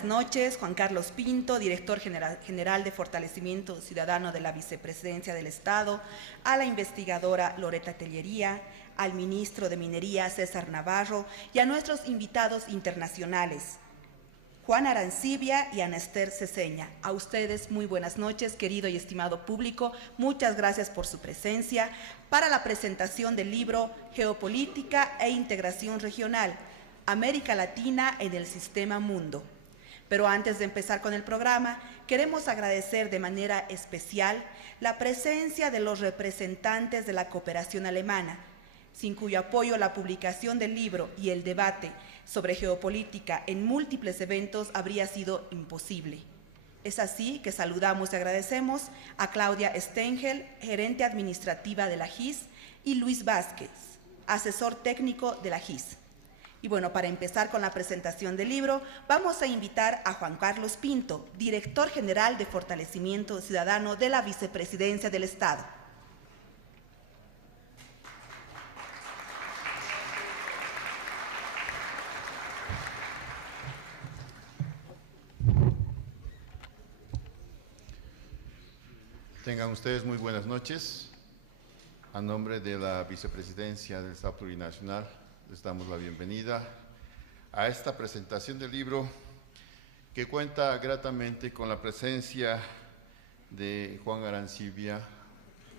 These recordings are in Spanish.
buenas noches. Juan Carlos Pinto, director general de Fortalecimiento Ciudadano de la Vicepresidencia del Estado, a la investigadora Loretta Tellería, al ministro de Minería César Navarro y a nuestros invitados internacionales, Juan Arancibia y Ana Esther Ceseña. A ustedes muy buenas noches, querido y estimado público. Muchas gracias por su presencia para la presentación del libro Geopolítica e Integración Regional, América Latina en el Sistema Mundo. Pero antes de empezar con el programa, queremos agradecer de manera especial la presencia de los representantes de la cooperación alemana, sin cuyo apoyo la publicación del libro y el debate sobre geopolítica en múltiples eventos habría sido imposible. Es así que saludamos y agradecemos a Claudia Stengel, gerente administrativa de la GIS, y Luis Vázquez, asesor técnico de la GIS. Y bueno, para empezar con la presentación del libro, vamos a invitar a Juan Carlos Pinto, director general de Fortalecimiento Ciudadano de la Vicepresidencia del Estado. Tengan ustedes muy buenas noches. A nombre de la Vicepresidencia del Estado Plurinacional, les damos la bienvenida a esta presentación del libro que cuenta gratamente con la presencia de Juan Arancibia,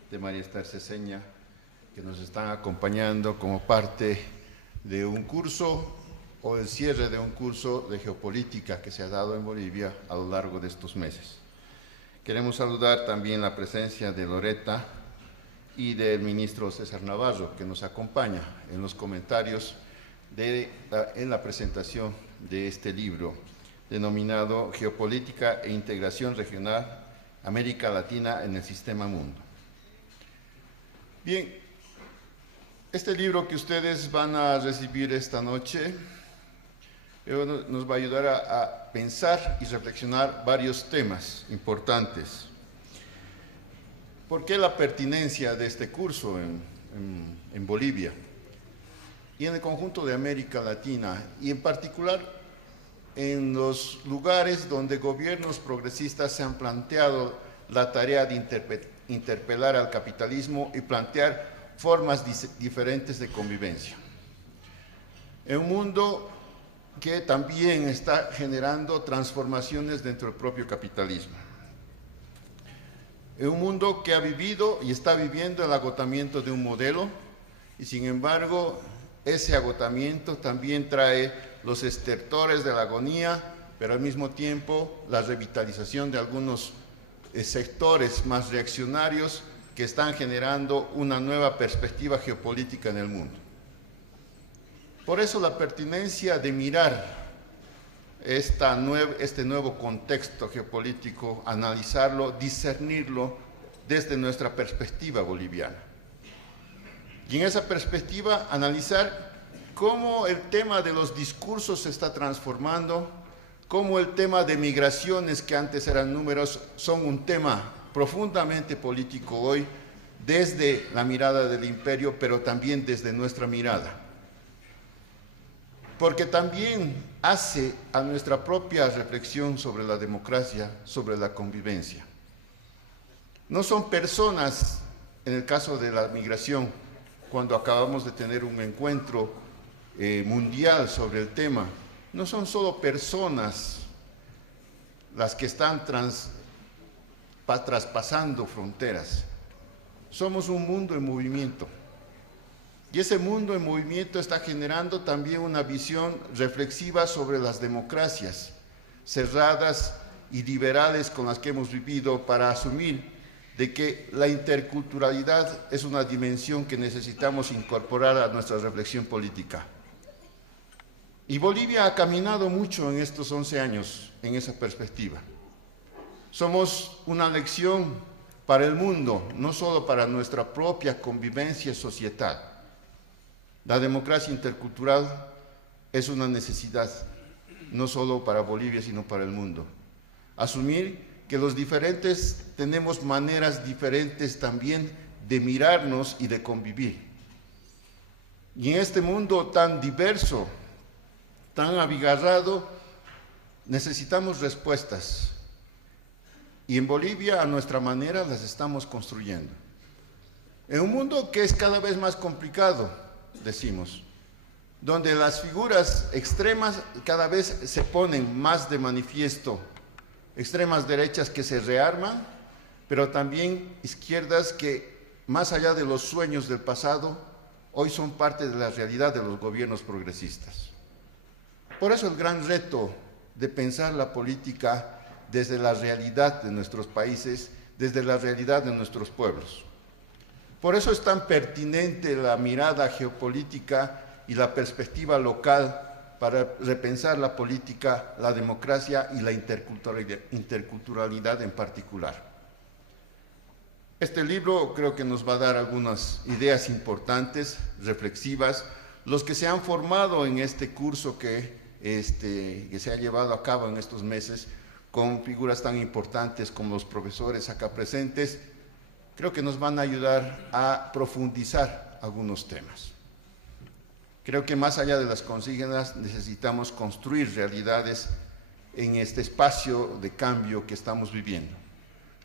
de María Esther Ceseña, que nos están acompañando como parte de un curso o el cierre de un curso de geopolítica que se ha dado en Bolivia a lo largo de estos meses. Queremos saludar también la presencia de Loretta y del ministro César Navarro, que nos acompaña en los comentarios en la presentación de este libro, denominado Geopolítica e Integración Regional, América Latina en el Sistema Mundo. Bien, este libro que ustedes van a recibir esta noche nos va a ayudar a pensar y reflexionar varios temas importantes. ¿Por qué la pertinencia de este curso en Bolivia y en el conjunto de América Latina, y en particular en los lugares donde gobiernos progresistas se han planteado la tarea de interpelar al capitalismo y plantear formas diferentes de convivencia? En un mundo que también está generando transformaciones dentro del propio capitalismo. En un mundo que ha vivido y está viviendo el agotamiento de un modelo, y sin embargo ese agotamiento también trae los estertores de la agonía, pero al mismo tiempo la revitalización de algunos sectores más reaccionarios que están generando una nueva perspectiva geopolítica en el mundo. Por eso la pertinencia de mirar este nuevo contexto geopolítico, analizarlo, discernirlo desde nuestra perspectiva boliviana. Y en esa perspectiva analizar cómo el tema de los discursos se está transformando, cómo el tema de migraciones, que antes eran números, son un tema profundamente político hoy, desde la mirada del imperio, pero también desde nuestra mirada. Porque también hace a nuestra propia reflexión sobre la democracia, sobre la convivencia. No son personas, en el caso de la migración, cuando acabamos de tener un encuentro mundial sobre el tema, no son solo personas las que están traspasando fronteras. Somos un mundo en movimiento. Y ese mundo en movimiento está generando también una visión reflexiva sobre las democracias cerradas y liberales con las que hemos vivido, para asumir de que la interculturalidad es una dimensión que necesitamos incorporar a nuestra reflexión política. Y Bolivia ha caminado mucho en estos 11 años en esa perspectiva. Somos una lección para el mundo, no solo para nuestra propia convivencia societal. La democracia intercultural es una necesidad, no solo para Bolivia, sino para el mundo. Asumir que los diferentes tenemos maneras diferentes también de mirarnos y de convivir. Y en este mundo tan diverso, tan abigarrado, necesitamos respuestas. Y en Bolivia, a nuestra manera, las estamos construyendo. En un mundo que es cada vez más complicado, decimos, donde las figuras extremas cada vez se ponen más de manifiesto, extremas derechas que se rearman, pero también izquierdas que, más allá de los sueños del pasado, hoy son parte de la realidad de los gobiernos progresistas. Por eso el gran reto de pensar la política desde la realidad de nuestros países, desde la realidad de nuestros pueblos. Por eso es tan pertinente la mirada geopolítica y la perspectiva local para repensar la política, la democracia y la interculturalidad en particular. Este libro creo que nos va a dar algunas ideas importantes, reflexivas, los que se han formado en este curso que se ha llevado a cabo en estos meses con figuras tan importantes como los profesores acá presentes, creo que nos van a ayudar a profundizar algunos temas. Creo que más allá de las consignas necesitamos construir realidades en este espacio de cambio que estamos viviendo.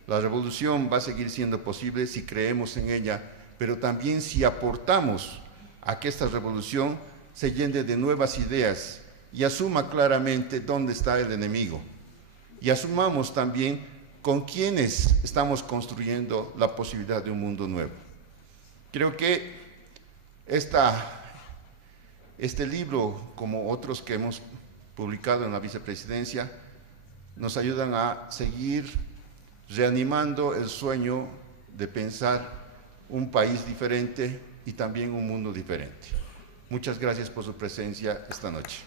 La revolución va a seguir siendo posible si creemos en ella, pero también si aportamos a que esta revolución se llene de nuevas ideas y asuma claramente dónde está el enemigo. Y asumamos también con quiénes estamos construyendo la posibilidad de un mundo nuevo. Creo que este libro, como otros que hemos publicado en la vicepresidencia, nos ayudan a seguir reanimando el sueño de pensar un país diferente y también un mundo diferente. Muchas gracias por su presencia esta noche.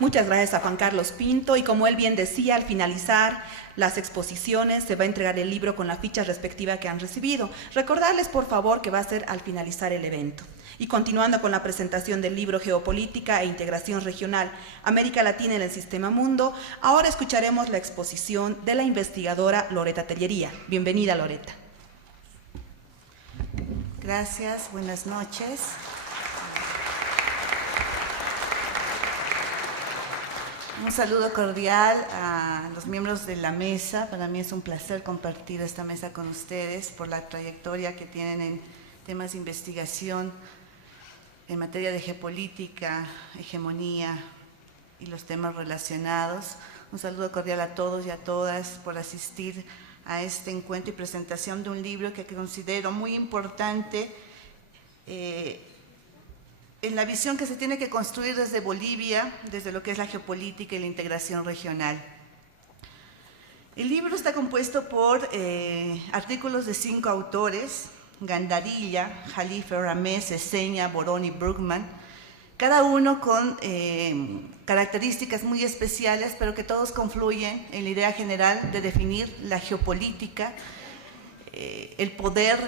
Muchas gracias a Juan Carlos Pinto, y como él bien decía, al finalizar las exposiciones se va a entregar el libro con la ficha respectiva que han recibido. Recordarles por favor que va a ser al finalizar el evento. Y continuando con la presentación del libro Geopolítica e Integración Regional, América Latina en el Sistema Mundo, ahora escucharemos la exposición de la investigadora Loretta Tellería. Bienvenida, Loretta. Gracias, buenas noches. Un saludo cordial a los miembros de la mesa. Para mí es un placer compartir esta mesa con ustedes por la trayectoria que tienen en temas de investigación en materia de geopolítica, hegemonía y los temas relacionados. Un saludo cordial a todos y a todas por asistir a este encuentro y presentación de un libro que considero muy importante en la visión que se tiene que construir desde Bolivia, desde lo que es la geopolítica y la integración regional. El libro está compuesto por artículos de 5 autores: Gandarilla, Jalife, Ramés, Eseña, Borón y Brugman, cada uno con características muy especiales, pero que todos confluyen en la idea general de definir la geopolítica, el poder,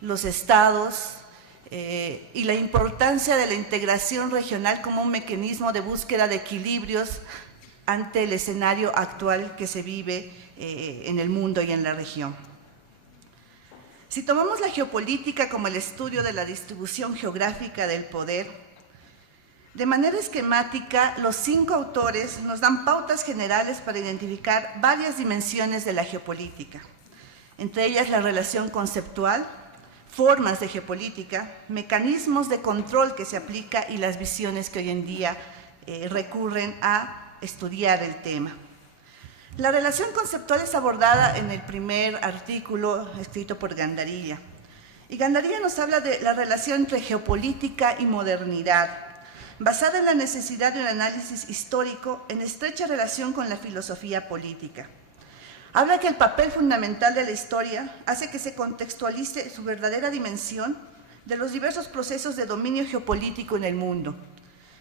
los estados, y la importancia de la integración regional como un mecanismo de búsqueda de equilibrios ante el escenario actual que se vive en el mundo y en la región. Si tomamos la geopolítica como el estudio de la distribución geográfica del poder, de manera esquemática, los 5 autores nos dan pautas generales para identificar varias dimensiones de la geopolítica, entre ellas la relación conceptual, formas de geopolítica, mecanismos de control que se aplica y las visiones que hoy en día recurren a estudiar el tema. La relación conceptual es abordada en el primer artículo escrito por Gandarilla. Y Gandarilla nos habla de la relación entre geopolítica y modernidad, basada en la necesidad de un análisis histórico en estrecha relación con la filosofía política. Habla que el papel fundamental de la historia hace que se contextualice su verdadera dimensión de los diversos procesos de dominio geopolítico en el mundo.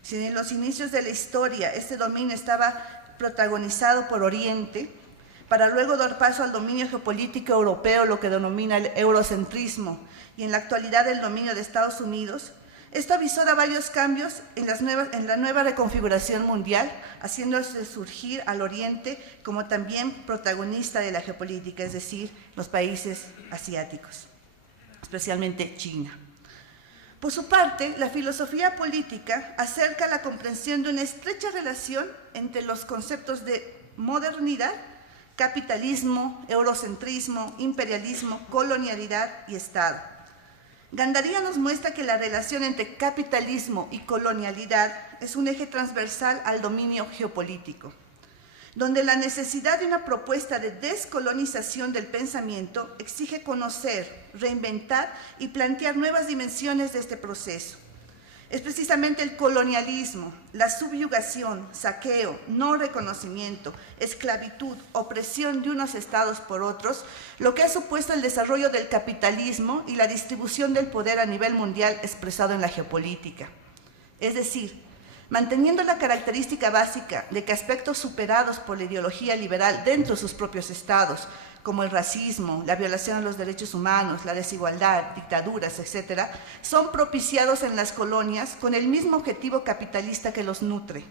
Si en los inicios de la historia este dominio estaba protagonizado por Oriente, para luego dar paso al dominio geopolítico europeo, lo que denomina el eurocentrismo, y en la actualidad el dominio de Estados Unidos, esto avisora varios cambios en la nueva reconfiguración mundial, haciéndose surgir al Oriente como también protagonista de la geopolítica, es decir, los países asiáticos, especialmente China. Por su parte, la filosofía política acerca la comprensión de una estrecha relación entre los conceptos de modernidad, capitalismo, eurocentrismo, imperialismo, colonialidad y Estado. Gandaría nos muestra que la relación entre capitalismo y colonialidad es un eje transversal al dominio geopolítico, donde la necesidad de una propuesta de descolonización del pensamiento exige conocer, reinventar y plantear nuevas dimensiones de este proceso. Es precisamente el colonialismo, la subyugación, saqueo, no reconocimiento, esclavitud, opresión de unos estados por otros, lo que ha supuesto el desarrollo del capitalismo y la distribución del poder a nivel mundial expresado en la geopolítica. Es decir, manteniendo la característica básica de que aspectos superados por la ideología liberal dentro de sus propios estados, como el racismo, la violación a los derechos humanos, la desigualdad, dictaduras, etc., son propiciados en las colonias con el mismo objetivo capitalista que los nutre.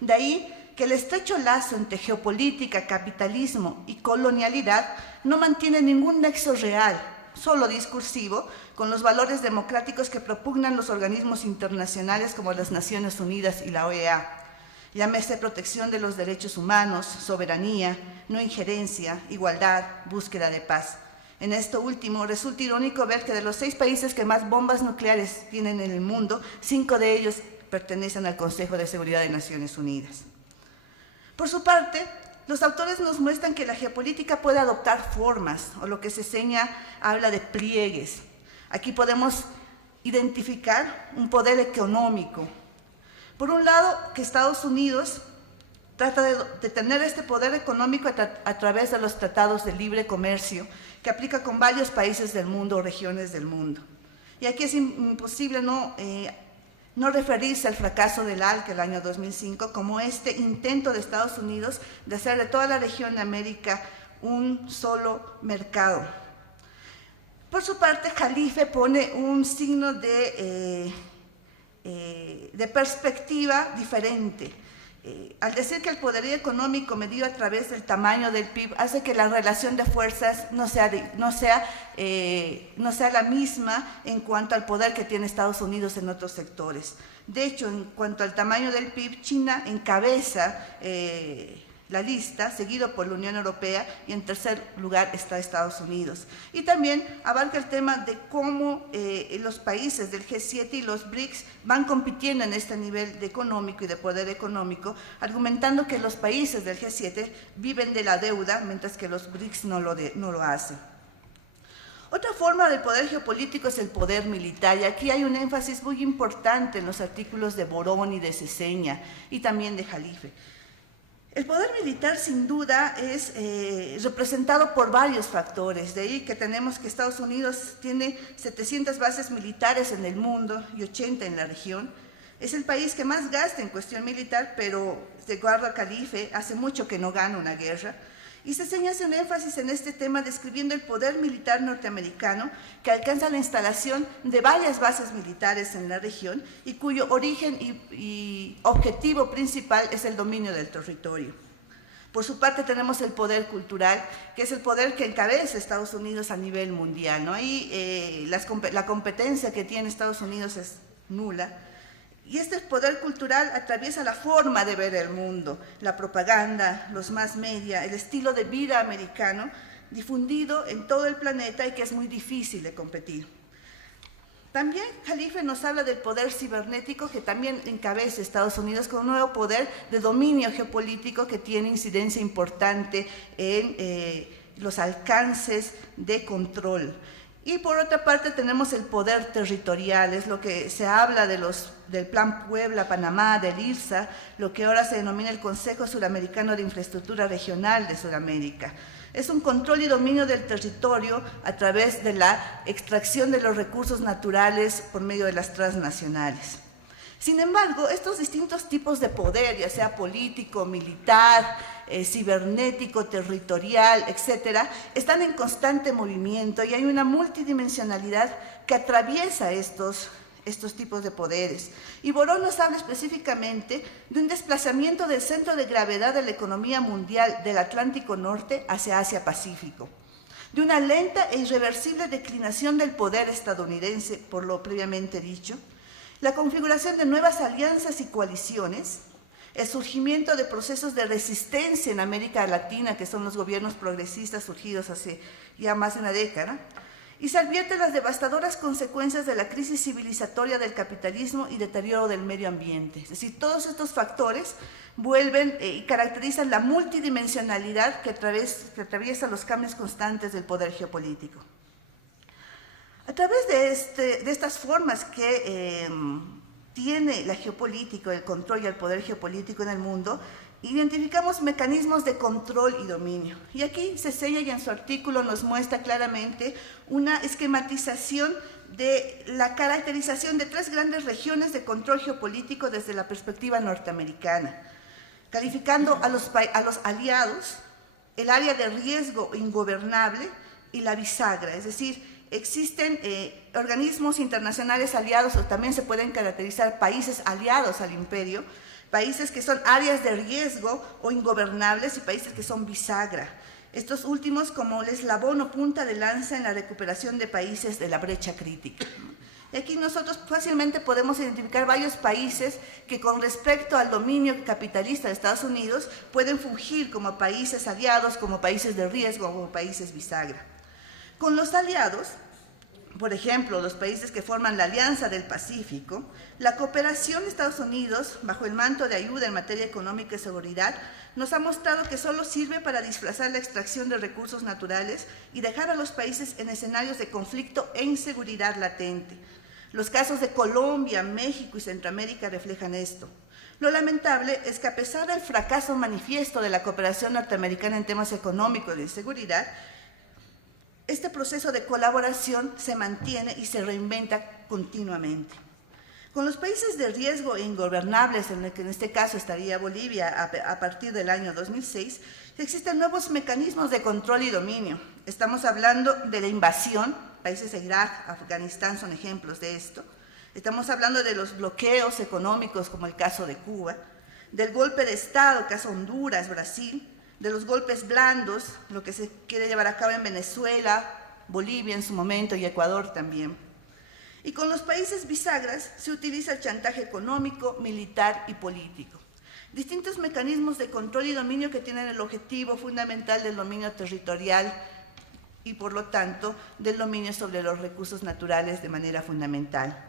De ahí que el estrecho lazo entre geopolítica, capitalismo y colonialidad no mantiene ningún nexo real, solo discursivo, con los valores democráticos que propugnan los organismos internacionales como las Naciones Unidas y la OEA. Llámese protección de los derechos humanos, soberanía, no injerencia, igualdad, búsqueda de paz. En esto último, resulta irónico ver que de los 6 países que más bombas nucleares tienen en el mundo, 5 de ellos pertenecen al Consejo de Seguridad de Naciones Unidas. Por su parte, los autores nos muestran que la geopolítica puede adoptar formas, o lo que se habla de pliegues. Aquí podemos identificar un poder económico. Por un lado, que Estados Unidos trata de tener este poder económico a través de los tratados de libre comercio que aplica con varios países del mundo o regiones del mundo. Y aquí es imposible no referirse al fracaso del ALCA el año 2005 como este intento de Estados Unidos de hacer de toda la región de América un solo mercado. Por su parte, Jalife pone un signo de perspectiva diferente. Al decir que el poderío económico medido a través del tamaño del PIB hace que la relación de fuerzas no sea la misma en cuanto al poder que tiene Estados Unidos en otros sectores. De hecho, en cuanto al tamaño del PIB, China encabeza la lista, seguido por la Unión Europea, y en tercer lugar está Estados Unidos. Y también abarca el tema de cómo los países del G7 y los BRICS van compitiendo en este nivel de económico y de poder económico, argumentando que los países del G7 viven de la deuda, mientras que los BRICS no lo hacen. Otra forma del poder geopolítico es el poder militar, y aquí hay un énfasis muy importante en los artículos de Borón y de Seseña, y también de Jalife. El poder militar, sin duda, es representado por varios factores. De ahí que tenemos que Estados Unidos tiene 700 bases militares en el mundo y 80 en la región. Es el país que más gasta en cuestión militar, pero, de acuerdo a Jalife, hace mucho que no gana una guerra. Y Seseña hace un énfasis en este tema describiendo el poder militar norteamericano que alcanza la instalación de varias bases militares en la región y cuyo origen y objetivo principal es el dominio del territorio. Por su parte tenemos el poder cultural, que es el poder que encabeza Estados Unidos a nivel mundial, ¿no? Ahí la competencia que tiene Estados Unidos es nula. Y este poder cultural atraviesa la forma de ver el mundo, la propaganda, los mass media, el estilo de vida americano difundido en todo el planeta y que es muy difícil de competir. También Jalife nos habla del poder cibernético que también encabeza Estados Unidos con un nuevo poder de dominio geopolítico que tiene incidencia importante en los alcances de control. Y por otra parte tenemos el poder territorial, es lo que se habla del Plan Puebla-Panamá, del IRSA, lo que ahora se denomina el Consejo Suramericano de Infraestructura Regional de Sudamérica. Es un control y dominio del territorio a través de la extracción de los recursos naturales por medio de las transnacionales. Sin embargo, estos distintos tipos de poder, ya sea político, militar, cibernético, territorial, etcétera, están en constante movimiento y hay una multidimensionalidad que atraviesa estos tipos de poderes. Y Borón nos habla específicamente de un desplazamiento del centro de gravedad de la economía mundial del Atlántico Norte hacia Asia-Pacífico, de una lenta e irreversible declinación del poder estadounidense, por lo previamente dicho, la configuración de nuevas alianzas y coaliciones, el surgimiento de procesos de resistencia en América Latina, que son los gobiernos progresistas surgidos hace ya más de una década, y se advierten las devastadoras consecuencias de la crisis civilizatoria del capitalismo y deterioro del medio ambiente. Es decir, todos estos factores vuelven y caracterizan la multidimensionalidad que atraviesa los cambios constantes del poder geopolítico. A través de estas formas que tiene la geopolítica, el control y el poder geopolítico en el mundo, identificamos mecanismos de control y dominio. Y aquí Cecenia, y en su artículo, nos muestra claramente una esquematización de la caracterización de 3 grandes regiones de control geopolítico desde la perspectiva norteamericana, calificando a los aliados, el área de riesgo ingobernable y la bisagra, es decir, existen organismos internacionales aliados, o también se pueden caracterizar países aliados al imperio, países que son áreas de riesgo o ingobernables y países que son bisagra. Estos últimos como el eslabón o punta de lanza en la recuperación de países de la brecha crítica. Y aquí nosotros fácilmente podemos identificar varios países que con respecto al dominio capitalista de Estados Unidos pueden fungir como países aliados, como países de riesgo o como países bisagra. Con los aliados, por ejemplo, los países que forman la Alianza del Pacífico, la cooperación de Estados Unidos, bajo el manto de ayuda en materia económica y seguridad, nos ha mostrado que solo sirve para disfrazar la extracción de recursos naturales y dejar a los países en escenarios de conflicto e inseguridad latente. Los casos de Colombia, México y Centroamérica reflejan esto. Lo lamentable es que a pesar del fracaso manifiesto de la cooperación norteamericana en temas económicos y de seguridad, este proceso de colaboración se mantiene y se reinventa continuamente. Con los países de riesgo e ingobernables, en el que en este caso estaría Bolivia a partir del año 2006, existen nuevos mecanismos de control y dominio. Estamos hablando de la invasión, países de Irak, Afganistán son ejemplos de esto. Estamos hablando de los bloqueos económicos, como el caso de Cuba, del golpe de Estado, caso Honduras, Brasil, de los golpes blandos, lo que se quiere llevar a cabo en Venezuela, Bolivia en su momento y Ecuador también. Y con los países bisagras se utiliza el chantaje económico, militar y político. Distintos mecanismos de control y dominio que tienen el objetivo fundamental del dominio territorial y, por lo tanto, del dominio sobre los recursos naturales de manera fundamental.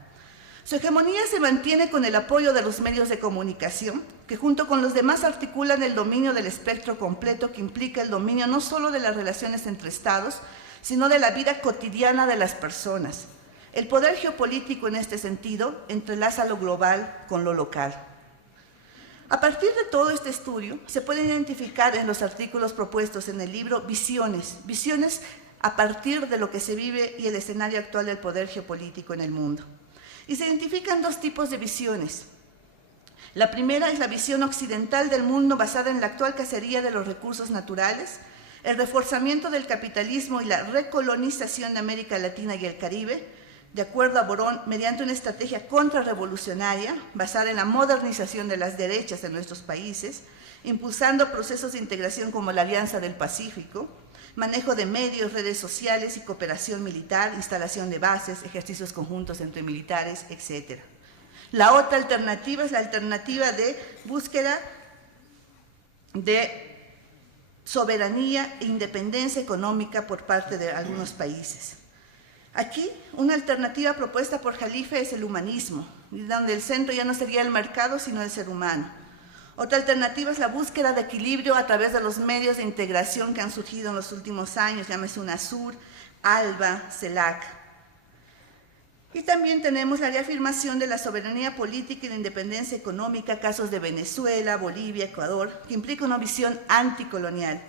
Su hegemonía se mantiene con el apoyo de los medios de comunicación, que junto con los demás articulan el dominio del espectro completo que implica el dominio no solo de las relaciones entre estados, sino de la vida cotidiana de las personas. El poder geopolítico en este sentido entrelaza lo global con lo local. A partir de todo este estudio, se pueden identificar en los artículos propuestos en el libro visiones a partir de lo que se vive y el escenario actual del poder geopolítico en el mundo. Y se identifican 2 tipos de visiones. La primera es la visión occidental del mundo basada en la actual cacería de los recursos naturales, el reforzamiento del capitalismo y la recolonización de América Latina y el Caribe, de acuerdo a Borón, mediante una estrategia contrarrevolucionaria basada en la modernización de las derechas en nuestros países, impulsando procesos de integración como la Alianza del Pacífico, manejo de medios, redes sociales y cooperación militar, instalación de bases, ejercicios conjuntos entre militares, etc. La otra alternativa es la alternativa de búsqueda de soberanía e independencia económica por parte de algunos países. Aquí, una alternativa propuesta por Jalife es el humanismo, donde el centro ya no sería el mercado, sino el ser humano. Otra alternativa es la búsqueda de equilibrio a través de los medios de integración que han surgido en los últimos años, llámese UNASUR, ALBA, CELAC. Y también tenemos la reafirmación de la soberanía política y la independencia económica, casos de Venezuela, Bolivia, Ecuador, que implica una visión anticolonial.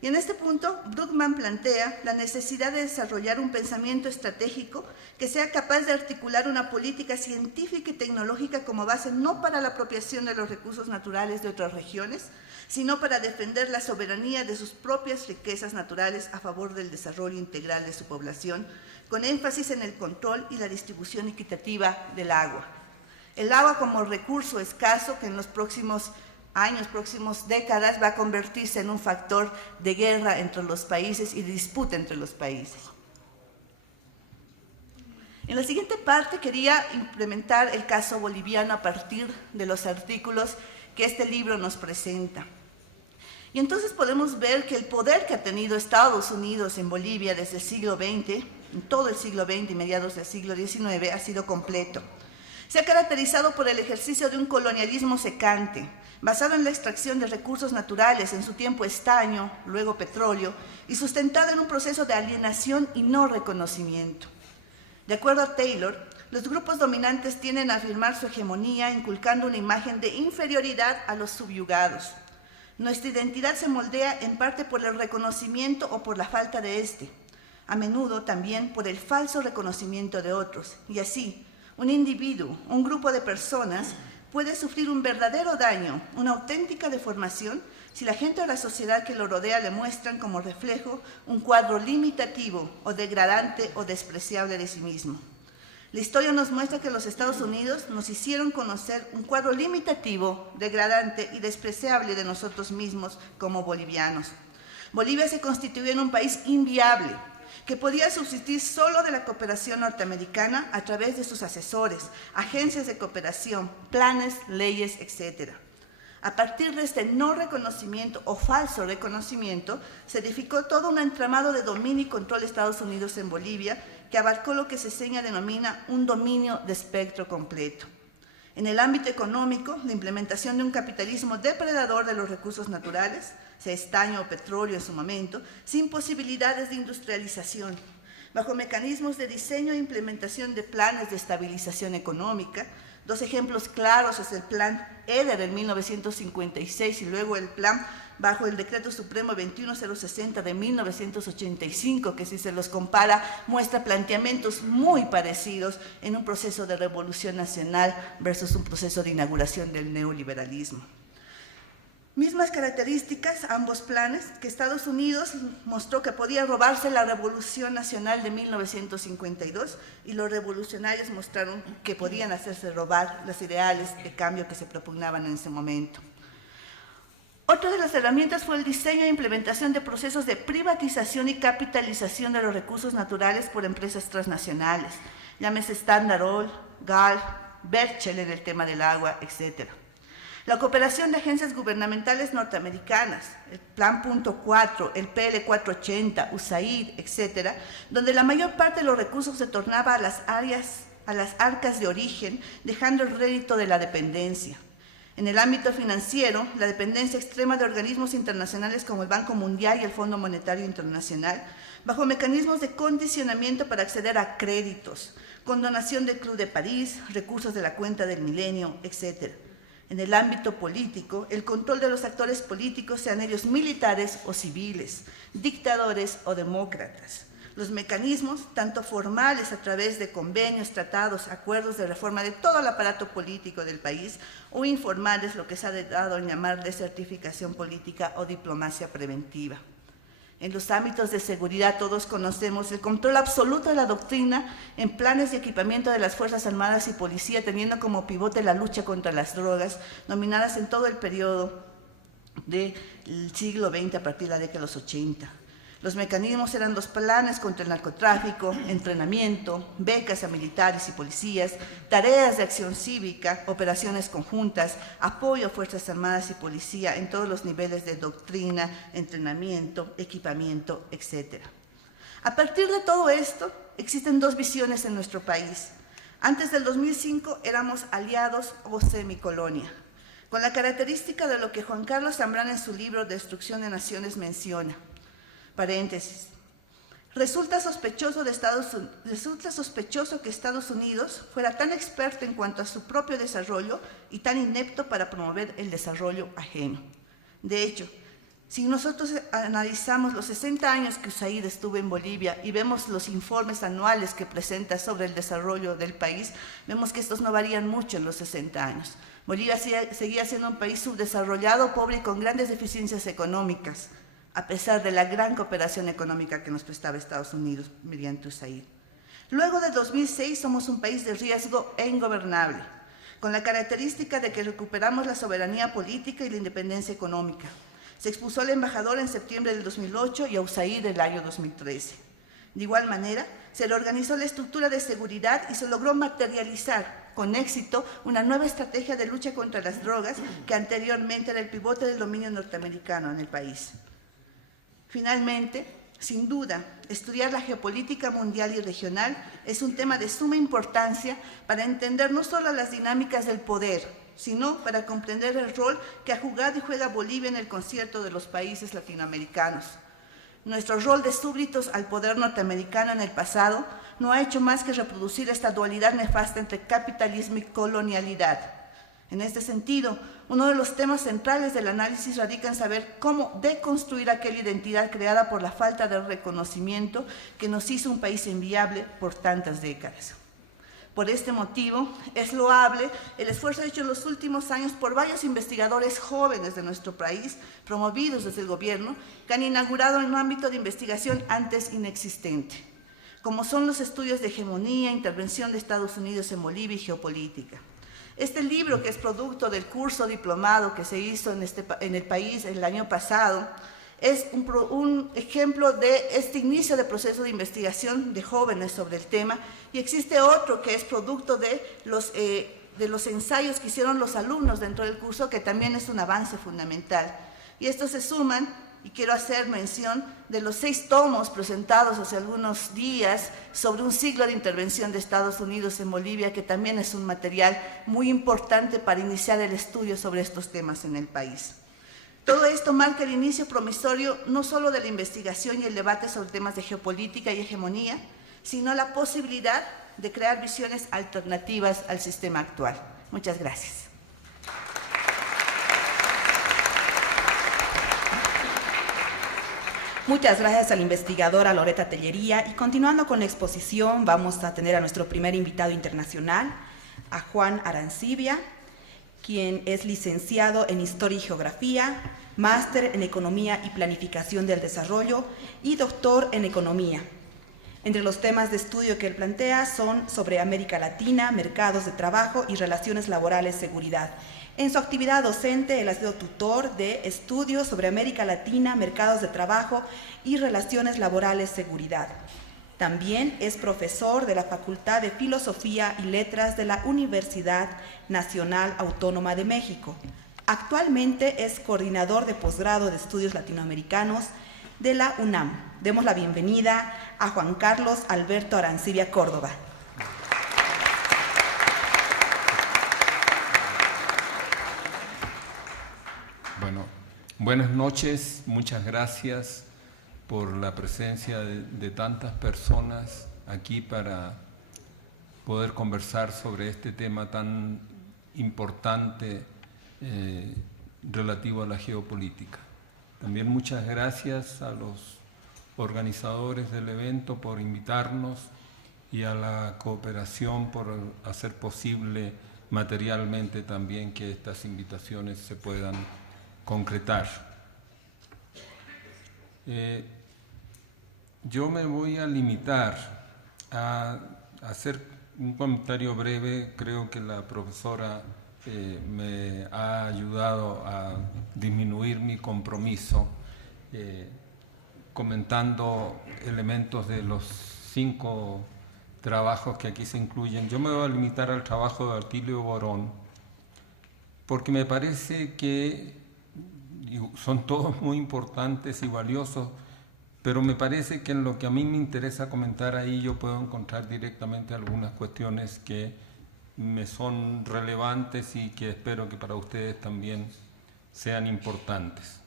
Y en este punto, Bruckmann plantea la necesidad de desarrollar un pensamiento estratégico que sea capaz de articular una política científica y tecnológica como base no para la apropiación de los recursos naturales de otras regiones, sino para defender la soberanía de sus propias riquezas naturales a favor del desarrollo integral de su población, con énfasis en el control y la distribución equitativa del agua. El agua como recurso escaso que en los próximos años, próximos décadas, va a convertirse en un factor de guerra entre los países y de disputa entre los países. En la siguiente parte quería implementar el caso boliviano a partir de los artículos que este libro nos presenta. Y entonces podemos ver que el poder que ha tenido Estados Unidos en Bolivia desde el siglo XX, en todo el siglo XX y mediados del siglo XIX, ha sido completo. Se ha caracterizado por el ejercicio de un colonialismo secante, basado en la extracción de recursos naturales, en su tiempo estaño, luego petróleo, y sustentado en un proceso de alienación y no reconocimiento. De acuerdo a Taylor, los grupos dominantes tienden a afirmar su hegemonía, inculcando una imagen de inferioridad a los subyugados. Nuestra identidad se moldea en parte por el reconocimiento o por la falta de este, a menudo también por el falso reconocimiento de otros, y así, un individuo, un grupo de personas, puede sufrir un verdadero daño, una auténtica deformación, si la gente o la sociedad que lo rodea le muestran como reflejo un cuadro limitativo o degradante o despreciable de sí mismo. La historia nos muestra que los Estados Unidos nos hicieron conocer un cuadro limitativo, degradante y despreciable de nosotros mismos como bolivianos. Bolivia se constituyó en un país inviable, que podía subsistir solo de la cooperación norteamericana a través de sus asesores, agencias de cooperación, planes, leyes, etc. A partir de este no reconocimiento o falso reconocimiento, se edificó todo un entramado de dominio y control de Estados Unidos en Bolivia, que abarcó lo que Seseña denomina un dominio de espectro completo. En el ámbito económico, la implementación de un capitalismo depredador de los recursos naturales, sea estaño o petróleo en su momento, sin posibilidades de industrialización, bajo mecanismos de diseño e implementación de planes de estabilización económica. Dos ejemplos claros es el Plan Eder en 1956 y luego el plan bajo el Decreto Supremo 21060 de 1985, que si se los compara muestra planteamientos muy parecidos en un proceso de revolución nacional versus un proceso de inauguración del neoliberalismo. Mismas características, ambos planes, que Estados Unidos mostró que podía robarse la Revolución Nacional de 1952 y los revolucionarios mostraron que podían hacerse robar los ideales de cambio que se propugnaban en ese momento. Otra de las herramientas fue el diseño e implementación de procesos de privatización y capitalización de los recursos naturales por empresas transnacionales, llámese Standard Oil, Galp, Berkshire en el tema del agua, etc. La cooperación de agencias gubernamentales norteamericanas, el Plan Punto 4, el PL 480, USAID, etc., donde la mayor parte de los recursos se tornaba a las arcas de origen, dejando el rédito de la dependencia. En el ámbito financiero, la dependencia extrema de organismos internacionales como el Banco Mundial y el Fondo Monetario Internacional, bajo mecanismos de condicionamiento para acceder a créditos, condonación del Club de París, recursos de la cuenta del milenio, etc. En el ámbito político, el control de los actores políticos, sean ellos militares o civiles, dictadores o demócratas. Los mecanismos, tanto formales a través de convenios, tratados, acuerdos de reforma de todo el aparato político del país, o informales, lo que se ha dado en llamar desertificación política o diplomacia preventiva. En los ámbitos de seguridad todos conocemos el control absoluto de la doctrina en planes de equipamiento de las Fuerzas Armadas y Policía, teniendo como pivote la lucha contra las drogas, dominadas en todo el periodo del siglo XX a partir de la década de los 80. Los mecanismos eran los planes contra el narcotráfico, entrenamiento, becas a militares y policías, tareas de acción cívica, operaciones conjuntas, apoyo a Fuerzas Armadas y Policía en todos los niveles de doctrina, entrenamiento, equipamiento, etc. A partir de todo esto, existen dos visiones en nuestro país. Antes del 2005 éramos aliados o semicolonia, con la característica de lo que Juan Carlos Zambrana en su libro Destrucción de Naciones menciona. Paréntesis. Resulta sospechoso que Estados Unidos fuera tan experto en cuanto a su propio desarrollo y tan inepto para promover el desarrollo ajeno. De hecho, si nosotros analizamos los 60 años que USAID estuvo en Bolivia y vemos los informes anuales que presenta sobre el desarrollo del país, vemos que estos no varían mucho en los 60 años. Bolivia seguía siendo un país subdesarrollado, pobre y con grandes deficiencias económicas, a pesar de la gran cooperación económica que nos prestaba Estados Unidos mediante USAID. Luego de 2006 somos un país de riesgo e ingobernable. con la característica de que recuperamos la soberanía política y la independencia económica. Se expuso al embajador en septiembre del 2008 y a USAID del año 2013. De igual manera, se reorganizó la estructura de seguridad y se logró materializar con éxito una nueva estrategia de lucha contra las drogas que anteriormente era el pivote del dominio norteamericano en el país. Finalmente, sin duda, estudiar la geopolítica mundial y regional es un tema de suma importancia para entender no solo las dinámicas del poder, sino para comprender el rol que ha jugado y juega Bolivia en el concierto de los países latinoamericanos. Nuestro rol de súbditos al poder norteamericano en el pasado no ha hecho más que reproducir esta dualidad nefasta entre capitalismo y colonialidad. En este sentido, uno de los temas centrales del análisis radica en saber cómo deconstruir aquella identidad creada por la falta de reconocimiento que nos hizo un país inviable por tantas décadas. Por este motivo, es loable el esfuerzo hecho en los últimos años por varios investigadores jóvenes de nuestro país, promovidos desde el gobierno, que han inaugurado un ámbito de investigación antes inexistente, como son los estudios de hegemonía, intervención de Estados Unidos en Bolivia y geopolítica. Este libro, que es producto del curso diplomado que se hizo en el país el año pasado, es un ejemplo de este inicio de proceso de investigación de jóvenes sobre el tema, y existe otro que es producto de los ensayos que hicieron los alumnos dentro del curso, que también es un avance fundamental. Y estos se suman, y quiero hacer mención de los 6 tomos presentados hace algunos días sobre un siglo de intervención de Estados Unidos en Bolivia, que también es un material muy importante para iniciar el estudio sobre estos temas en el país. Todo esto marca el inicio promisorio no solo de la investigación y el debate sobre temas de geopolítica y hegemonía, sino la posibilidad de crear visiones alternativas al sistema actual. Muchas gracias. Muchas gracias a la investigadora Loretta Tellería, y continuando con la exposición vamos a tener a nuestro primer invitado internacional, a Juan Arancibia, quien es licenciado en Historia y Geografía, máster en Economía y Planificación del Desarrollo y doctor en Economía. Entre los temas de estudio que él plantea son sobre América Latina, mercados de trabajo y relaciones laborales, seguridad. En su actividad docente, él ha sido tutor de estudios sobre América Latina, mercados de trabajo y relaciones laborales, seguridad. También es profesor de la Facultad de Filosofía y Letras de la Universidad Nacional Autónoma de México. Actualmente es coordinador de posgrado de estudios latinoamericanos de la UNAM. Demos la bienvenida a Juan Carlos Alberto Arancibia Córdoba. Bueno, buenas noches, muchas gracias por la presencia de tantas personas aquí para poder conversar sobre este tema tan importante relativo a la geopolítica. También muchas gracias a los organizadores del evento por invitarnos y a la cooperación por hacer posible materialmente también que estas invitaciones se puedan concretar. Yo me voy a limitar a hacer un comentario breve. Creo que la profesora me ha ayudado a disminuir mi compromiso comentando elementos de los 5 trabajos que aquí se incluyen. Yo me voy a limitar al trabajo de Atilio Borón, porque me parece que son todos muy importantes y valiosos, pero me parece que en lo que a mí me interesa comentar ahí yo puedo encontrar directamente algunas cuestiones que me son relevantes y que espero que para ustedes también sean importantes.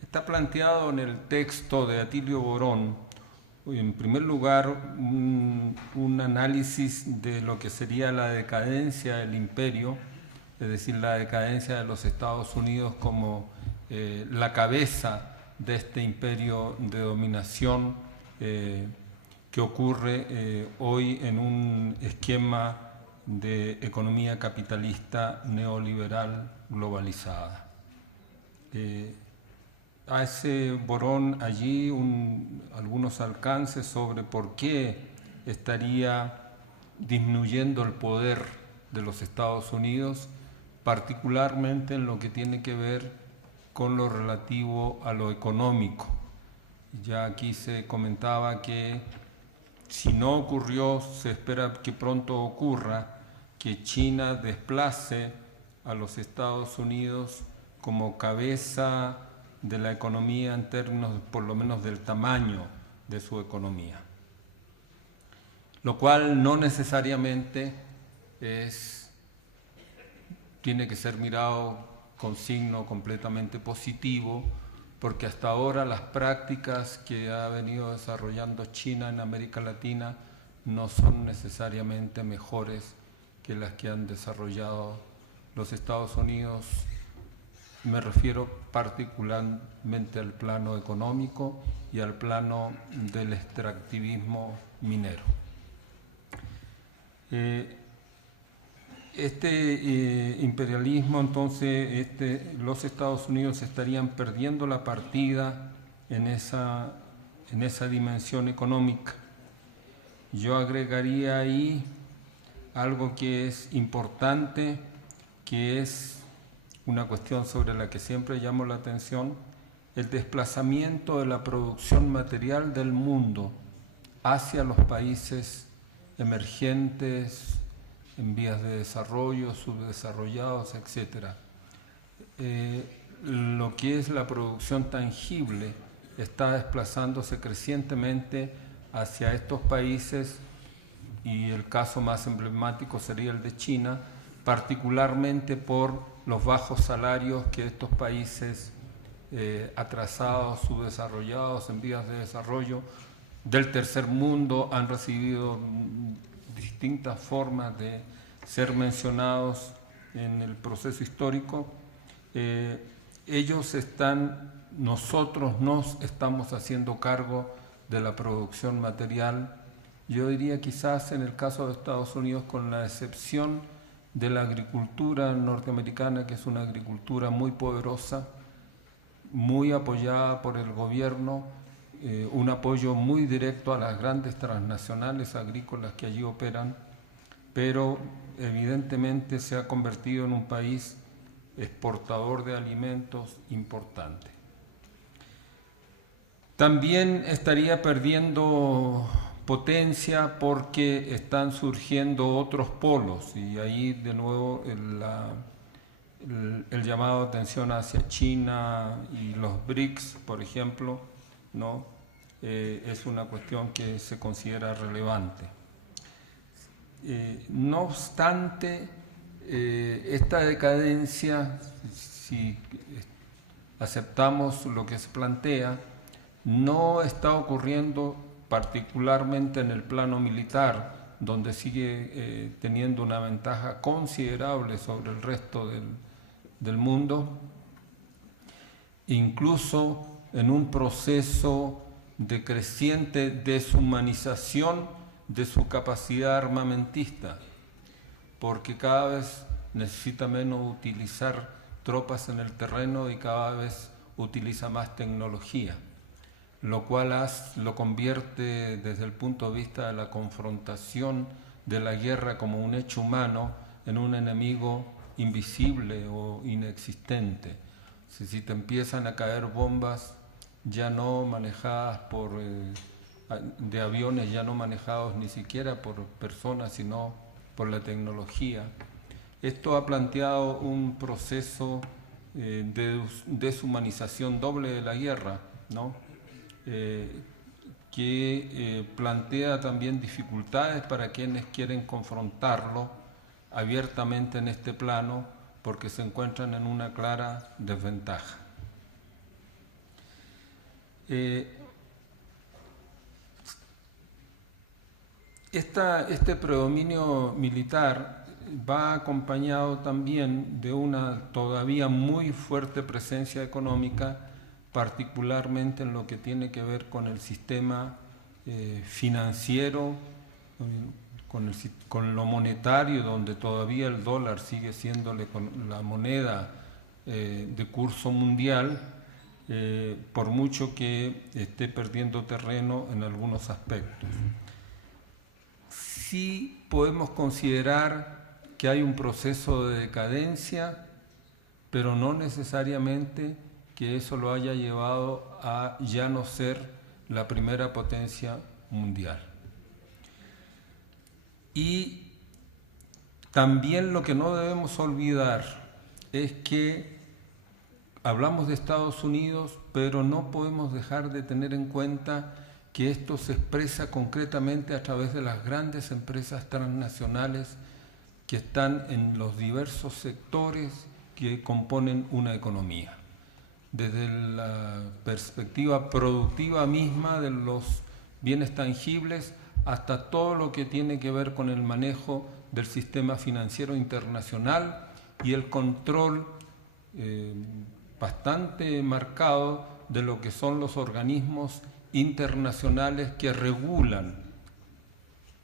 Está planteado en el texto de Atilio Borón, en primer lugar, un análisis de lo que sería la decadencia del imperio, es decir, la decadencia de los Estados Unidos como la cabeza de este imperio de dominación que ocurre hoy en un esquema de economía capitalista neoliberal globalizada. Hace Borón allí algunos alcances sobre por qué estaría disminuyendo el poder de los Estados Unidos, particularmente en lo que tiene que ver con lo relativo a lo económico. Ya aquí se comentaba que si no ocurrió, se espera que pronto ocurra, que China desplace a los Estados Unidos como cabeza de la economía en términos por lo menos del tamaño de su economía, lo cual no necesariamente tiene que ser mirado con signo completamente positivo, porque hasta ahora las prácticas que ha venido desarrollando China en América Latina no son necesariamente mejores que las que han desarrollado los Estados Unidos. Me refiero particularmente al plano económico y al plano del extractivismo minero. Imperialismo, entonces, los Estados Unidos estarían perdiendo la partida en esa dimensión económica. Yo agregaría ahí algo que es importante, que es una cuestión sobre la que siempre llamo la atención: el desplazamiento de la producción material del mundo hacia los países emergentes, en vías de desarrollo, subdesarrollados, etc. Lo que es la producción tangible está desplazándose crecientemente hacia estos países, y el caso más emblemático sería el de China, particularmente por los bajos salarios que estos países atrasados, subdesarrollados, en vías de desarrollo, del tercer mundo, han recibido distintas formas de ser mencionados en el proceso histórico. Nosotros nos estamos haciendo cargo de la producción material. Yo diría quizás en el caso de Estados Unidos, con la excepción de la agricultura norteamericana, que es una agricultura muy poderosa, muy apoyada por el gobierno, un apoyo muy directo a las grandes transnacionales agrícolas que allí operan, pero evidentemente se ha convertido en un país exportador de alimentos importante. También estaría perdiendo potencia porque están surgiendo otros polos, y ahí de nuevo el llamado de atención hacia China y los BRICS, por ejemplo, ¿no? Es una cuestión que se considera relevante. No obstante, esta decadencia, si aceptamos lo que se plantea, no está ocurriendo particularmente en el plano militar, donde sigue teniendo una ventaja considerable sobre el resto del mundo, incluso en un proceso de creciente deshumanización de su capacidad armamentista, porque cada vez necesita menos utilizar tropas en el terreno y cada vez utiliza más tecnología, lo cual lo convierte desde el punto de vista de la confrontación de la guerra como un hecho humano en un enemigo invisible o inexistente. Si te empiezan a caer bombas ya no manejadas de aviones, ya no manejados ni siquiera por personas, sino por la tecnología, esto ha planteado un proceso de deshumanización doble de la guerra, ¿no? Que plantea también dificultades para quienes quieren confrontarlo abiertamente en este plano, porque se encuentran en una clara desventaja. Este predominio militar va acompañado también de una todavía muy fuerte presencia económica, particularmente en lo que tiene que ver con el sistema financiero, con lo monetario, donde todavía el dólar sigue siendo la moneda de curso mundial, por mucho que esté perdiendo terreno en algunos aspectos. Sí podemos considerar que hay un proceso de decadencia, pero no necesariamente que eso lo haya llevado a ya no ser la primera potencia mundial. Y también lo que no debemos olvidar es que hablamos de Estados Unidos, pero no podemos dejar de tener en cuenta que esto se expresa concretamente a través de las grandes empresas transnacionales que están en los diversos sectores que componen una economía. Desde la perspectiva productiva misma de los bienes tangibles hasta todo lo que tiene que ver con el manejo del sistema financiero internacional y el control bastante marcado de lo que son los organismos internacionales que regulan,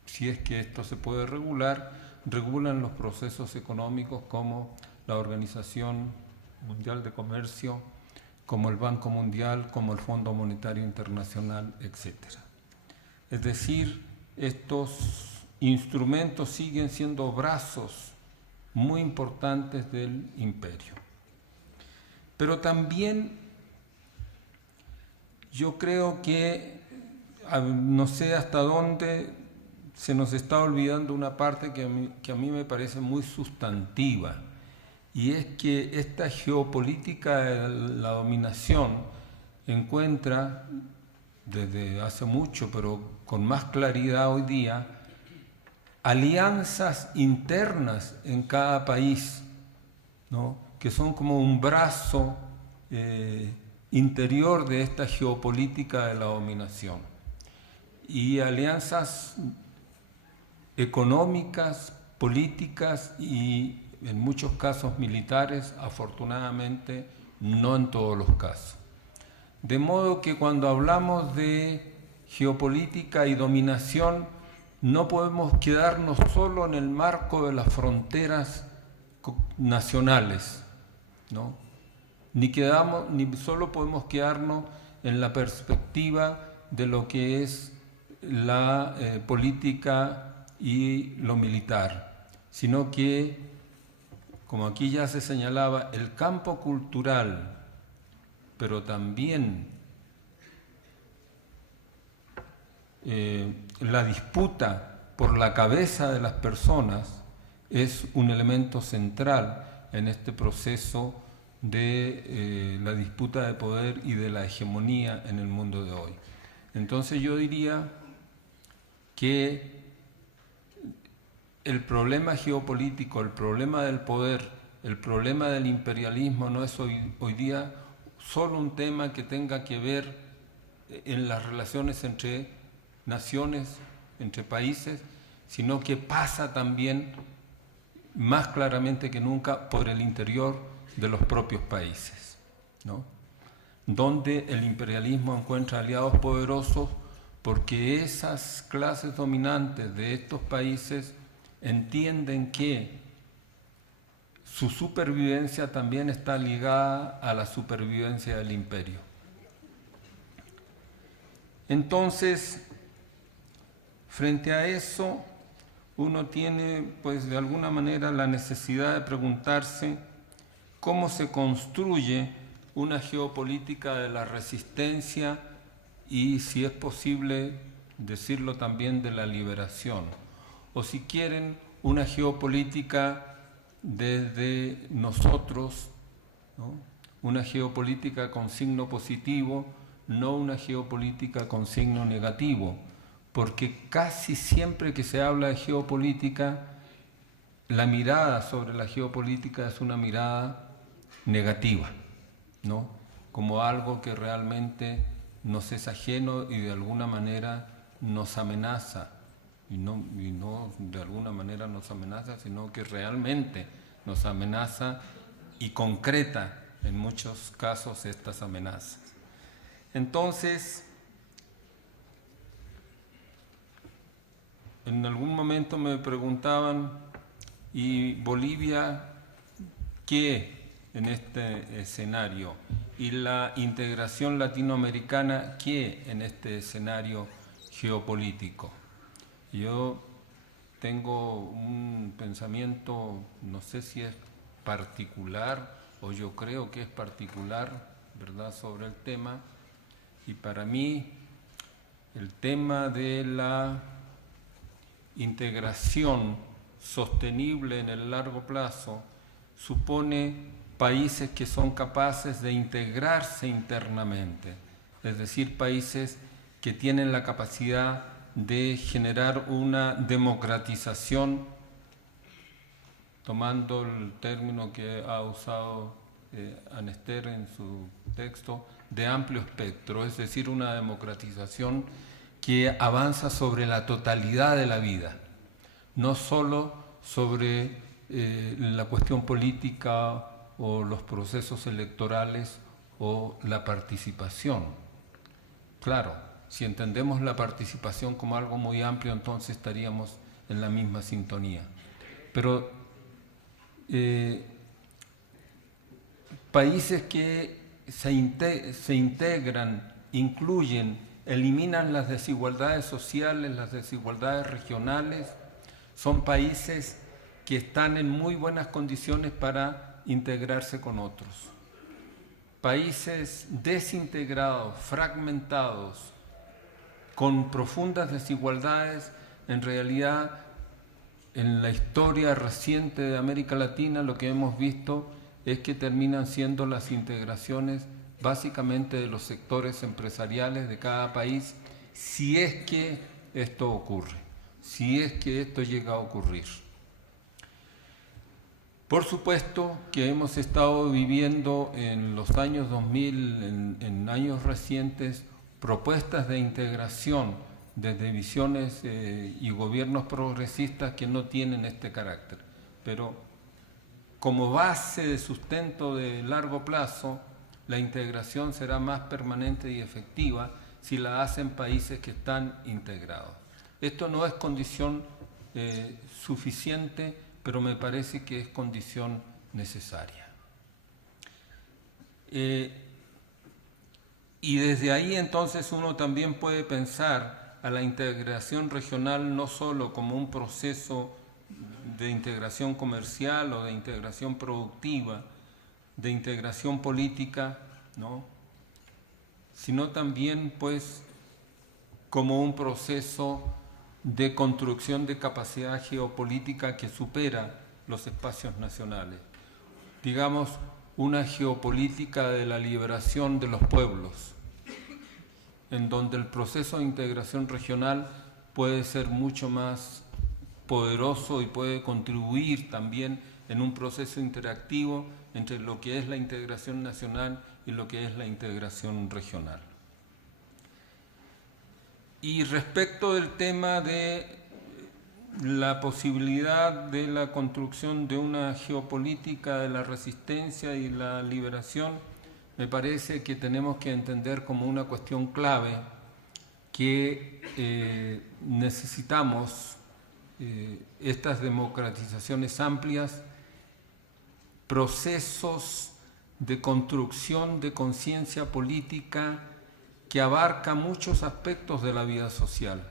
si es que esto se puede regular, regulan los procesos económicos como la Organización Mundial de Comercio, como el Banco Mundial, como el Fondo Monetario Internacional, etc. Es decir, estos instrumentos siguen siendo brazos muy importantes del imperio. Pero también yo creo que, no sé hasta dónde, se nos está olvidando una parte que a mí me parece muy sustantiva, y es que esta geopolítica de la dominación encuentra, desde hace mucho, pero con más claridad hoy día, alianzas internas en cada país, ¿no?, que son como un brazo interior de esta geopolítica de la dominación. Y alianzas económicas, políticas y en muchos casos militares, afortunadamente no en todos los casos. De modo que cuando hablamos de geopolítica y dominación, no podemos quedarnos solo en el marco de las fronteras nacionales, ¿no? Ni solo podemos quedarnos en la perspectiva de lo que es la política y lo militar, sino que, como aquí ya se señalaba, el campo cultural, pero también la disputa por la cabeza de las personas es un elemento central en este proceso de la disputa de poder y de la hegemonía en el mundo de hoy. Entonces yo diría que el problema geopolítico, el problema del poder, el problema del imperialismo no es hoy día solo un tema que tenga que ver en las relaciones entre naciones, entre países, sino que pasa también más claramente que nunca por el interior de los propios países, ¿no?, donde el imperialismo encuentra aliados poderosos porque esas clases dominantes de estos países entienden que su supervivencia también está ligada a la supervivencia del imperio. Entonces, frente a eso, uno tiene, pues, de alguna manera la necesidad de preguntarse cómo se construye una geopolítica de la resistencia y, si es posible decirlo también, de la liberación, o si quieren, una geopolítica desde nosotros, ¿no?, una geopolítica con signo positivo, no una geopolítica con signo negativo, porque casi siempre que se habla de geopolítica, la mirada sobre la geopolítica es una mirada negativa, ¿no?, como algo que realmente nos es ajeno y de alguna manera nos amenaza, y no de alguna manera nos amenaza, sino que realmente nos amenaza y concreta en muchos casos estas amenazas. Entonces, en algún momento me preguntaban, ¿y Bolivia qué en este escenario? ¿Y la integración latinoamericana qué en este escenario geopolítico? Yo tengo un pensamiento, no sé si es particular o yo creo que es particular, ¿verdad?, sobre el tema. Y para mí el tema de la integración sostenible en el largo plazo supone países que son capaces de integrarse internamente, es decir, países que tienen la capacidad de generar una democratización, tomando el término que ha usado Anester en su texto, de amplio espectro, es decir, una democratización que avanza sobre la totalidad de la vida, no solo sobre la cuestión política o los procesos electorales o la participación. Claro, si entendemos la participación como algo muy amplio, entonces estaríamos en la misma sintonía. Pero países que se integran, incluyen, eliminan las desigualdades sociales, las desigualdades regionales, son países que están en muy buenas condiciones para integrarse con otros. Países desintegrados, fragmentados, con profundas desigualdades, en realidad, en la historia reciente de América Latina, lo que hemos visto es que terminan siendo las integraciones básicamente de los sectores empresariales de cada país, si es que esto ocurre, si es que esto llega a ocurrir. Por supuesto que hemos estado viviendo en los años 2000, en años recientes, propuestas de integración desde visiones y gobiernos progresistas que no tienen este carácter. Pero como base de sustento de largo plazo, la integración será más permanente y efectiva si la hacen países que están integrados. Esto no es condición suficiente, pero me parece que es condición necesaria. Y desde ahí entonces uno también puede pensar a la integración regional no solo como un proceso de integración comercial o de integración productiva, de integración política, ¿no?, sino también pues como un proceso de construcción de capacidad geopolítica que supera los espacios nacionales. Digamos, una geopolítica de la liberación de los pueblos, en donde el proceso de integración regional puede ser mucho más poderoso y puede contribuir también en un proceso interactivo entre lo que es la integración nacional y lo que es la integración regional. Y respecto del tema de la posibilidad de la construcción de una geopolítica de la resistencia y la liberación, me parece que tenemos que entender como una cuestión clave que necesitamos estas democratizaciones amplias, procesos de construcción de conciencia política que abarca muchos aspectos de la vida social.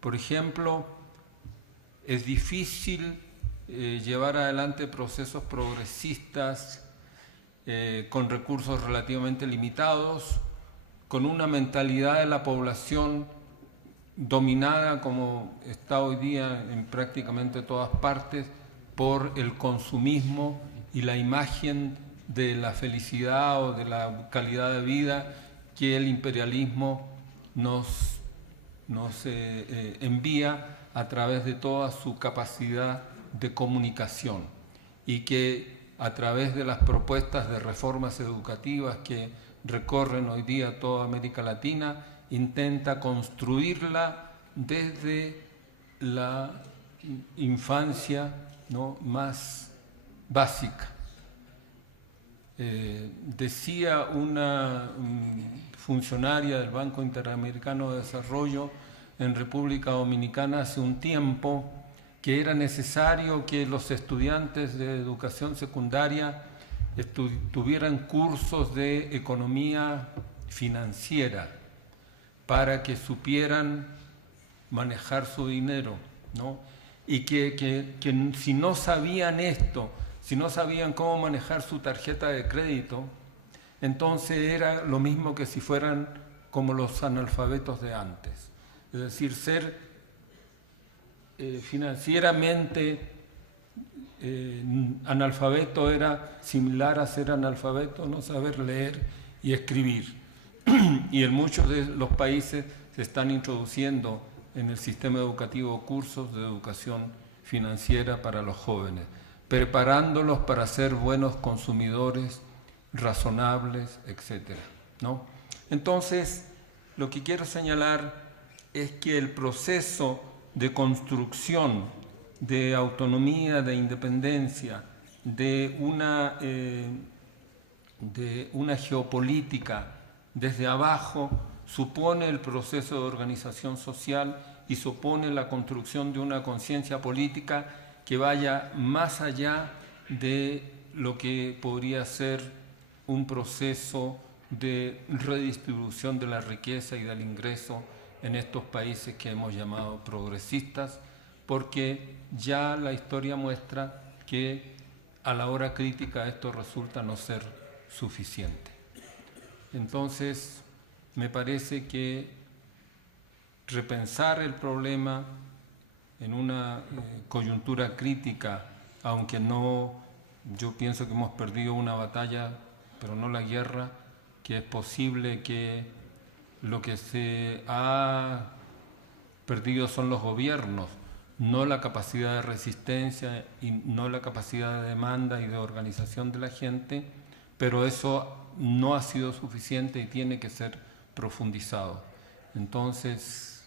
Por ejemplo, es difícil llevar adelante procesos progresistas con recursos relativamente limitados, con una mentalidad de la población dominada, como está hoy día en prácticamente todas partes, por el consumismo y la imagen de la felicidad o de la calidad de vida que el imperialismo nos envía a través de toda su capacidad de comunicación, y que a través de las propuestas de reformas educativas que recorren hoy día toda América Latina, intenta construirla desde la infancia, ¿no?, más básica. Decía una funcionaria del Banco Interamericano de Desarrollo en República Dominicana hace un tiempo que era necesario que los estudiantes de educación secundaria tuvieran cursos de economía financiera para que supieran manejar su dinero, ¿no? y que si no sabían esto, si no sabían cómo manejar su tarjeta de crédito, entonces era lo mismo que si fueran como los analfabetos de antes. Es decir, ser financieramente analfabeto era similar a ser analfabeto, no saber leer y escribir. Y en muchos de los países se están introduciendo en el sistema educativo cursos de educación financiera para los jóvenes, preparándolos para ser buenos consumidores, razonables, etc., ¿no? Entonces, lo que quiero señalar es que el proceso de construcción de autonomía, de independencia, de una geopolítica desde abajo, supone el proceso de organización social y supone la construcción de una conciencia política que vaya más allá de lo que podría ser un proceso de redistribución de la riqueza y del ingreso en estos países que hemos llamado progresistas, porque ya la historia muestra que a la hora crítica esto resulta no ser suficiente. Entonces, me parece que repensar el problema en una coyuntura crítica, aunque no, yo pienso que hemos perdido una batalla, pero no la guerra, que es posible que lo que se ha perdido son los gobiernos, no la capacidad de resistencia y no la capacidad de demanda y de organización de la gente, pero eso no ha sido suficiente y tiene que ser profundizado. Entonces,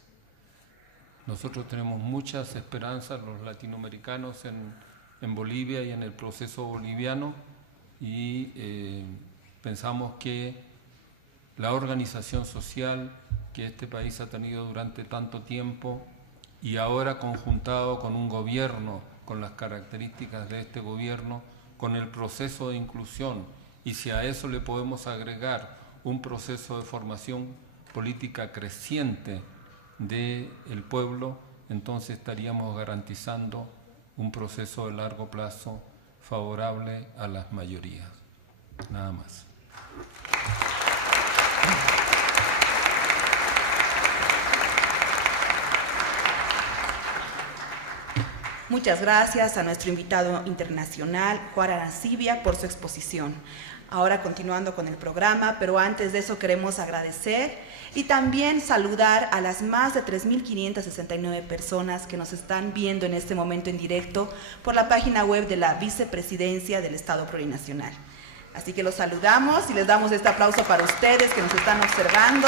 nosotros tenemos muchas esperanzas, los latinoamericanos, en Bolivia y en el proceso boliviano, y pensamos que la organización social que este país ha tenido durante tanto tiempo y ahora conjuntado con un gobierno, con las características de este gobierno, con el proceso de inclusión, y si a eso le podemos agregar un proceso de formación política creciente del pueblo, entonces estaríamos garantizando un proceso de largo plazo favorable a las mayorías. Nada más. Muchas gracias a nuestro invitado internacional, Juan Arancibia, por su exposición. Ahora continuando con el programa, pero antes de eso queremos agradecer y también saludar a las más de 3.569 personas que nos están viendo en este momento en directo por la página web de la Vicepresidencia del Estado Plurinacional. Así que los saludamos y les damos este aplauso para ustedes que nos están observando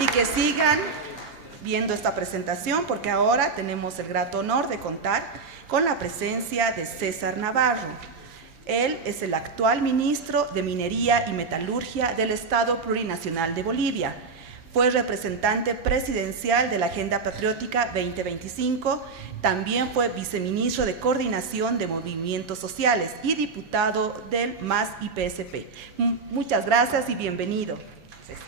y que sigan viendo esta presentación, porque ahora tenemos el grato honor de contar con la presencia de César Navarro. Él es el actual ministro de Minería y Metalurgia del Estado Plurinacional de Bolivia. Fue representante presidencial de la Agenda Patriótica 2025, también fue viceministro de Coordinación de Movimientos Sociales y diputado del MAS y PSP. Muchas gracias y bienvenido, César.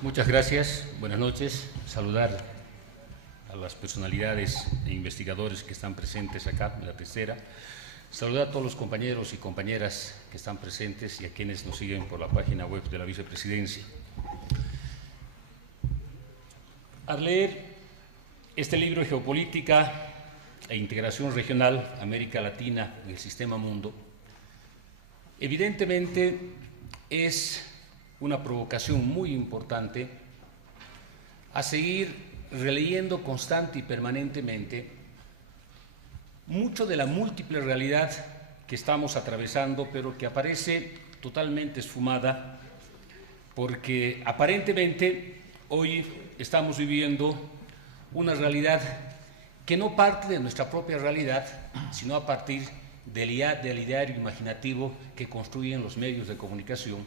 Muchas gracias, buenas noches. Saludar a las personalidades e investigadores que están presentes acá en la tercera. Saludar a todos los compañeros y compañeras que están presentes y a quienes nos siguen por la página web de la Vicepresidencia. Al leer este libro, Geopolítica e Integración Regional, América Latina y el Sistema Mundo, evidentemente es una provocación muy importante a seguir releyendo constante y permanentemente mucho de la múltiple realidad que estamos atravesando, pero que aparece totalmente esfumada, porque aparentemente hoy estamos viviendo una realidad que no parte de nuestra propia realidad, sino a partir del ideario imaginativo que construyen los medios de comunicación.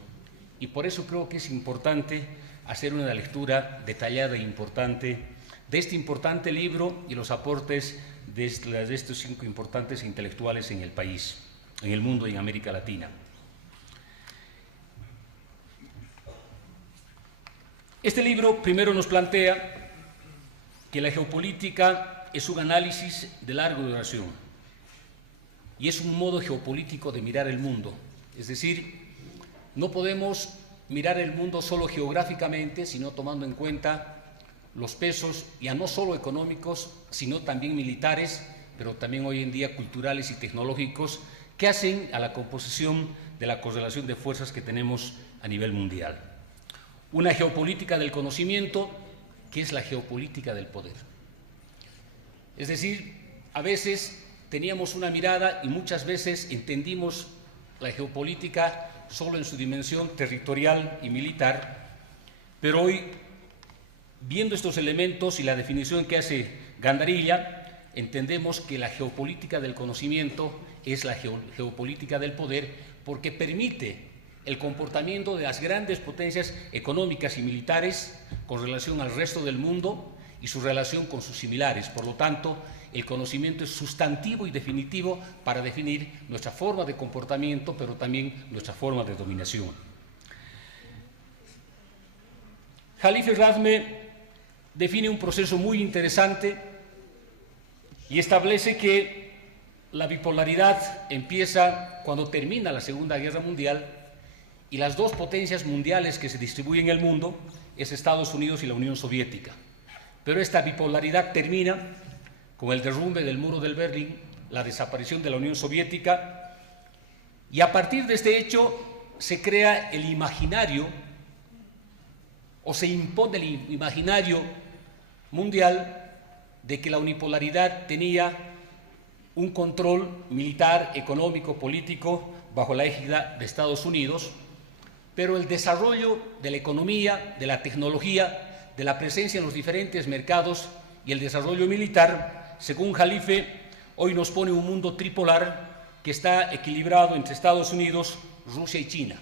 Y por eso creo que es importante hacer una lectura detallada e importante de este importante libro y los aportes de estos 5 importantes intelectuales en el país, en el mundo y en América Latina. Este libro primero nos plantea que la geopolítica es un análisis de larga duración y es un modo geopolítico de mirar el mundo. Es decir, no podemos mirar el mundo solo geográficamente, sino tomando en cuenta los pesos, ya no solo económicos, sino también militares, pero también hoy en día culturales y tecnológicos, que hacen a la composición de la correlación de fuerzas que tenemos a nivel mundial. Una geopolítica del conocimiento, que es la geopolítica del poder. Es decir, a veces teníamos una mirada y muchas veces entendimos la geopolítica solo en su dimensión territorial y militar, pero hoy, viendo estos elementos y la definición que hace Gandarilla, entendemos que la geopolítica del conocimiento es la geopolítica del poder, porque permite el comportamiento de las grandes potencias económicas y militares con relación al resto del mundo y su relación con sus similares. Por lo tanto, el conocimiento es sustantivo y definitivo para definir nuestra forma de comportamiento, pero también nuestra forma de dominación. Jalife Razme define un proceso muy interesante y establece que la bipolaridad empieza cuando termina la Segunda Guerra Mundial y las dos potencias mundiales que se distribuyen en el mundo es Estados Unidos y la Unión Soviética. Pero esta bipolaridad termina con el derrumbe del muro de Berlín, la desaparición de la Unión Soviética, y a partir de este hecho se crea el imaginario, o se impone el imaginario mundial de que la unipolaridad tenía un control militar, económico, político bajo la égida de Estados Unidos, pero el desarrollo de la economía, de la tecnología, de la presencia en los diferentes mercados y el desarrollo militar, según Jalife, hoy nos pone un mundo tripolar que está equilibrado entre Estados Unidos, Rusia y China.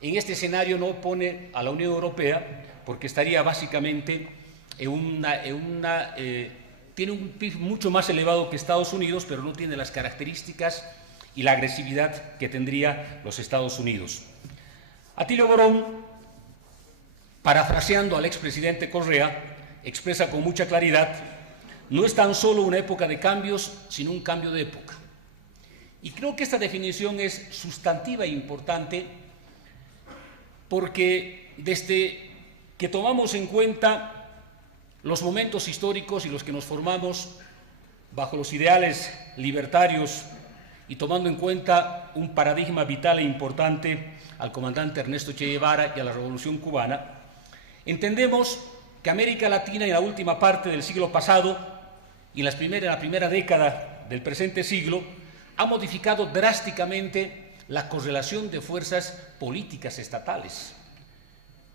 En este escenario no pone a la Unión Europea porque estaría básicamente tiene un PIB mucho más elevado que Estados Unidos, pero no tiene las características y la agresividad que tendría los Estados Unidos. Atilio Borón, parafraseando al expresidente Correa, expresa con mucha claridad: no es tan solo una época de cambios, sino un cambio de época. Y creo que esta definición es sustantiva e importante porque desde que tomamos en cuenta los momentos históricos y los que nos formamos bajo los ideales libertarios y tomando en cuenta un paradigma vital e importante al comandante Ernesto Che Guevara y a la Revolución Cubana, entendemos que América Latina en la última parte del siglo pasado y en la primera década del presente siglo ha modificado drásticamente la correlación de fuerzas políticas estatales.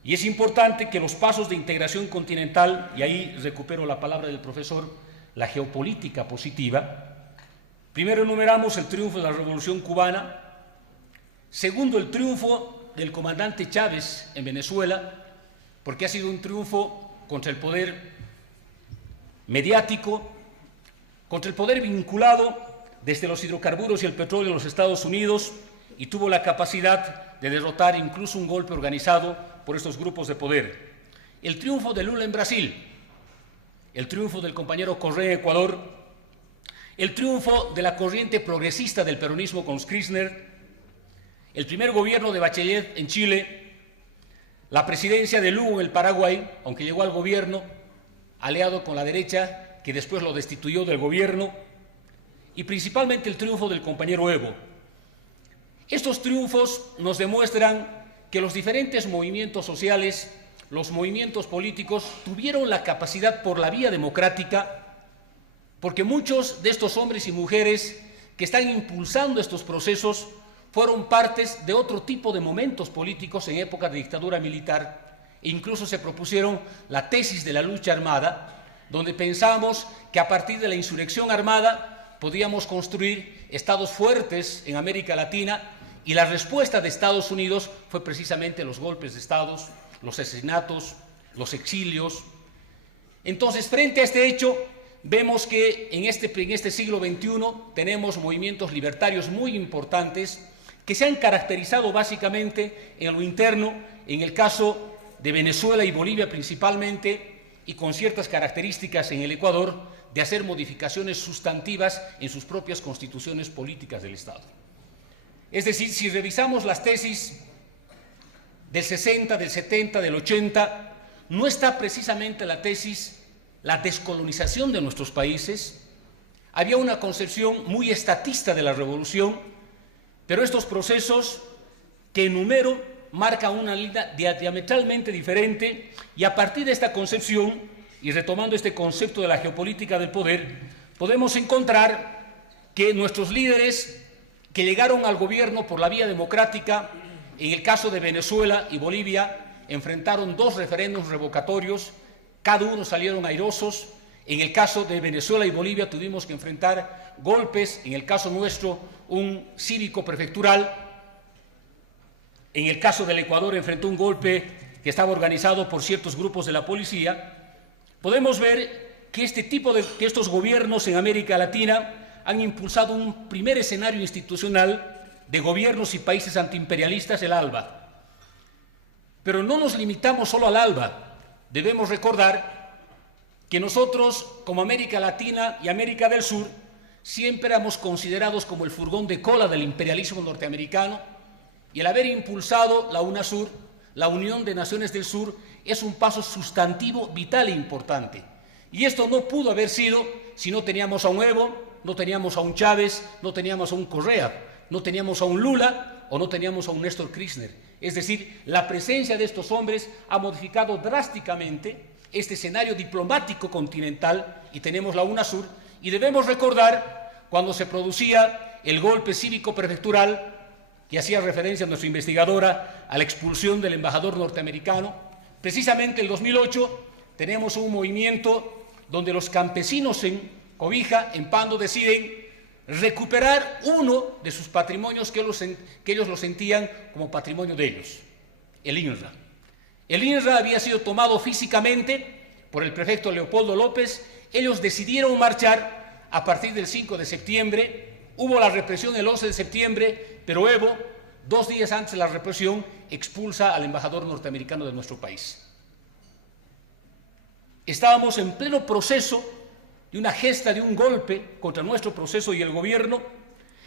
Y es importante que los pasos de integración continental, y ahí recupero la palabra del profesor, la geopolítica positiva, primero enumeramos el triunfo de la Revolución Cubana, segundo el triunfo del comandante Chávez en Venezuela, porque ha sido un triunfo contra el poder mediático, contra el poder vinculado desde los hidrocarburos y el petróleo de los Estados Unidos, y tuvo la capacidad de derrotar incluso un golpe organizado por estos grupos de poder. El triunfo de Lula en Brasil, el triunfo del compañero Correa en Ecuador, el triunfo de la corriente progresista del peronismo con Kirchner, el primer gobierno de Bachelet en Chile, la presidencia de Lugo en el Paraguay, aunque llegó al gobierno aliado con la derecha, que después lo destituyó del gobierno, y principalmente el triunfo del compañero Evo. Estos triunfos nos demuestran que los diferentes movimientos sociales, los movimientos políticos, tuvieron la capacidad por la vía democrática, porque muchos de estos hombres y mujeres que están impulsando estos procesos fueron partes de otro tipo de momentos políticos en época de dictadura militar, e incluso se propusieron la tesis de la lucha armada, donde pensamos que a partir de la insurrección armada podíamos construir estados fuertes en América Latina, y la respuesta de Estados Unidos fue precisamente los golpes de estados, los asesinatos, los exilios. Entonces, frente a este hecho, vemos que en este siglo XXI tenemos movimientos libertarios muy importantes que se han caracterizado básicamente en lo interno, en el caso de Venezuela y Bolivia principalmente, y con ciertas características en el Ecuador, de hacer modificaciones sustantivas en sus propias constituciones políticas del Estado. Es decir, si revisamos las tesis del 60, del 70, del 80, no está precisamente la tesis la descolonización de nuestros países. Había una concepción muy estatista de la revolución, pero estos procesos que enumero marcan una línea diametralmente diferente, y a partir de esta concepción, y retomando este concepto de la geopolítica del poder, podemos encontrar que nuestros líderes que llegaron al gobierno por la vía democrática, en el caso de Venezuela y Bolivia, enfrentaron 2 referéndums revocatorios, cada uno salieron airosos. En el caso de Venezuela y Bolivia tuvimos que enfrentar golpes, en el caso nuestro un cívico prefectural, en el caso del Ecuador enfrentó un golpe que estaba organizado por ciertos grupos de la policía. Podemos ver que estos gobiernos en América Latina han impulsado un primer escenario institucional de gobiernos y países antiimperialistas, el ALBA. Pero no nos limitamos solo al ALBA. Debemos recordar que nosotros, como América Latina y América del Sur, siempre éramos considerados como el furgón de cola del imperialismo norteamericano, y el haber impulsado la UNASUR, la Unión de Naciones del Sur, es un paso sustantivo, vital e importante. Y esto no pudo haber sido si no teníamos a un Evo, no teníamos a un Chávez, no teníamos a un Correa, no teníamos a un Lula o no teníamos a un Néstor Kirchner. Es decir, la presencia de estos hombres ha modificado drásticamente este escenario diplomático continental, y tenemos la UNASUR, y debemos recordar cuando se producía el golpe cívico prefectural, que hacía referencia a nuestra investigadora, a la expulsión del embajador norteamericano. Precisamente en el 2008 tenemos un movimiento donde los campesinos en Cobija, en Pando, deciden recuperar uno de sus patrimonios que ellos lo sentían como patrimonio de ellos, el INRA. El INRA había sido tomado físicamente por el prefecto Leopoldo López. Ellos decidieron marchar a partir del 5 de septiembre. Hubo la represión el 11 de septiembre, pero Evo, 2 días antes de la represión, expulsa al embajador norteamericano de nuestro país. Estábamos en pleno proceso de una gesta de un golpe contra nuestro proceso y el gobierno,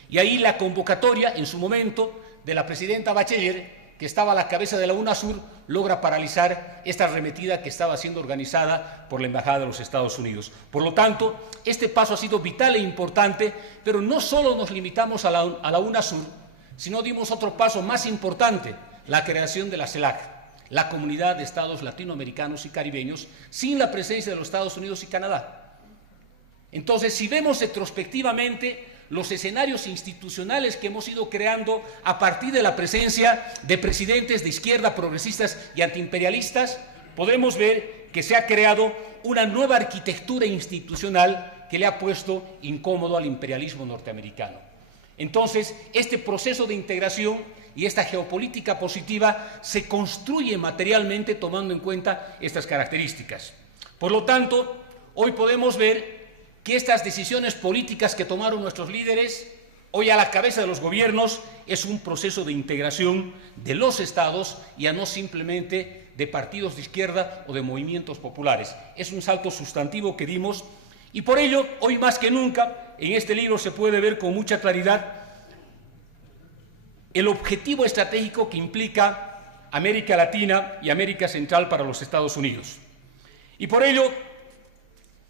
y ahí la convocatoria en su momento de la presidenta Bachelet, que estaba a la cabeza de la UNASUR, logra paralizar esta arremetida que estaba siendo organizada por la Embajada de los Estados Unidos. Por lo tanto, este paso ha sido vital e importante, pero no solo nos limitamos a la UNASUR, sino dimos otro paso más importante, la creación de la CELAC, la Comunidad de Estados Latinoamericanos y Caribeños, sin la presencia de los Estados Unidos y Canadá. Entonces, si vemos retrospectivamente los escenarios institucionales que hemos ido creando a partir de la presencia de presidentes de izquierda, progresistas y antiimperialistas, podemos ver que se ha creado una nueva arquitectura institucional que le ha puesto incómodo al imperialismo norteamericano. Entonces, este proceso de integración y esta geopolítica positiva se construye materialmente tomando en cuenta estas características. Por lo tanto, hoy podemos ver que estas decisiones políticas que tomaron nuestros líderes, hoy a la cabeza de los gobiernos, es un proceso de integración de los estados, y a no simplemente de partidos de izquierda o de movimientos populares. Es un salto sustantivo que dimos, y por ello, hoy más que nunca, en este libro se puede ver con mucha claridad el objetivo estratégico que implica América Latina y América Central para los Estados Unidos. Y por ello,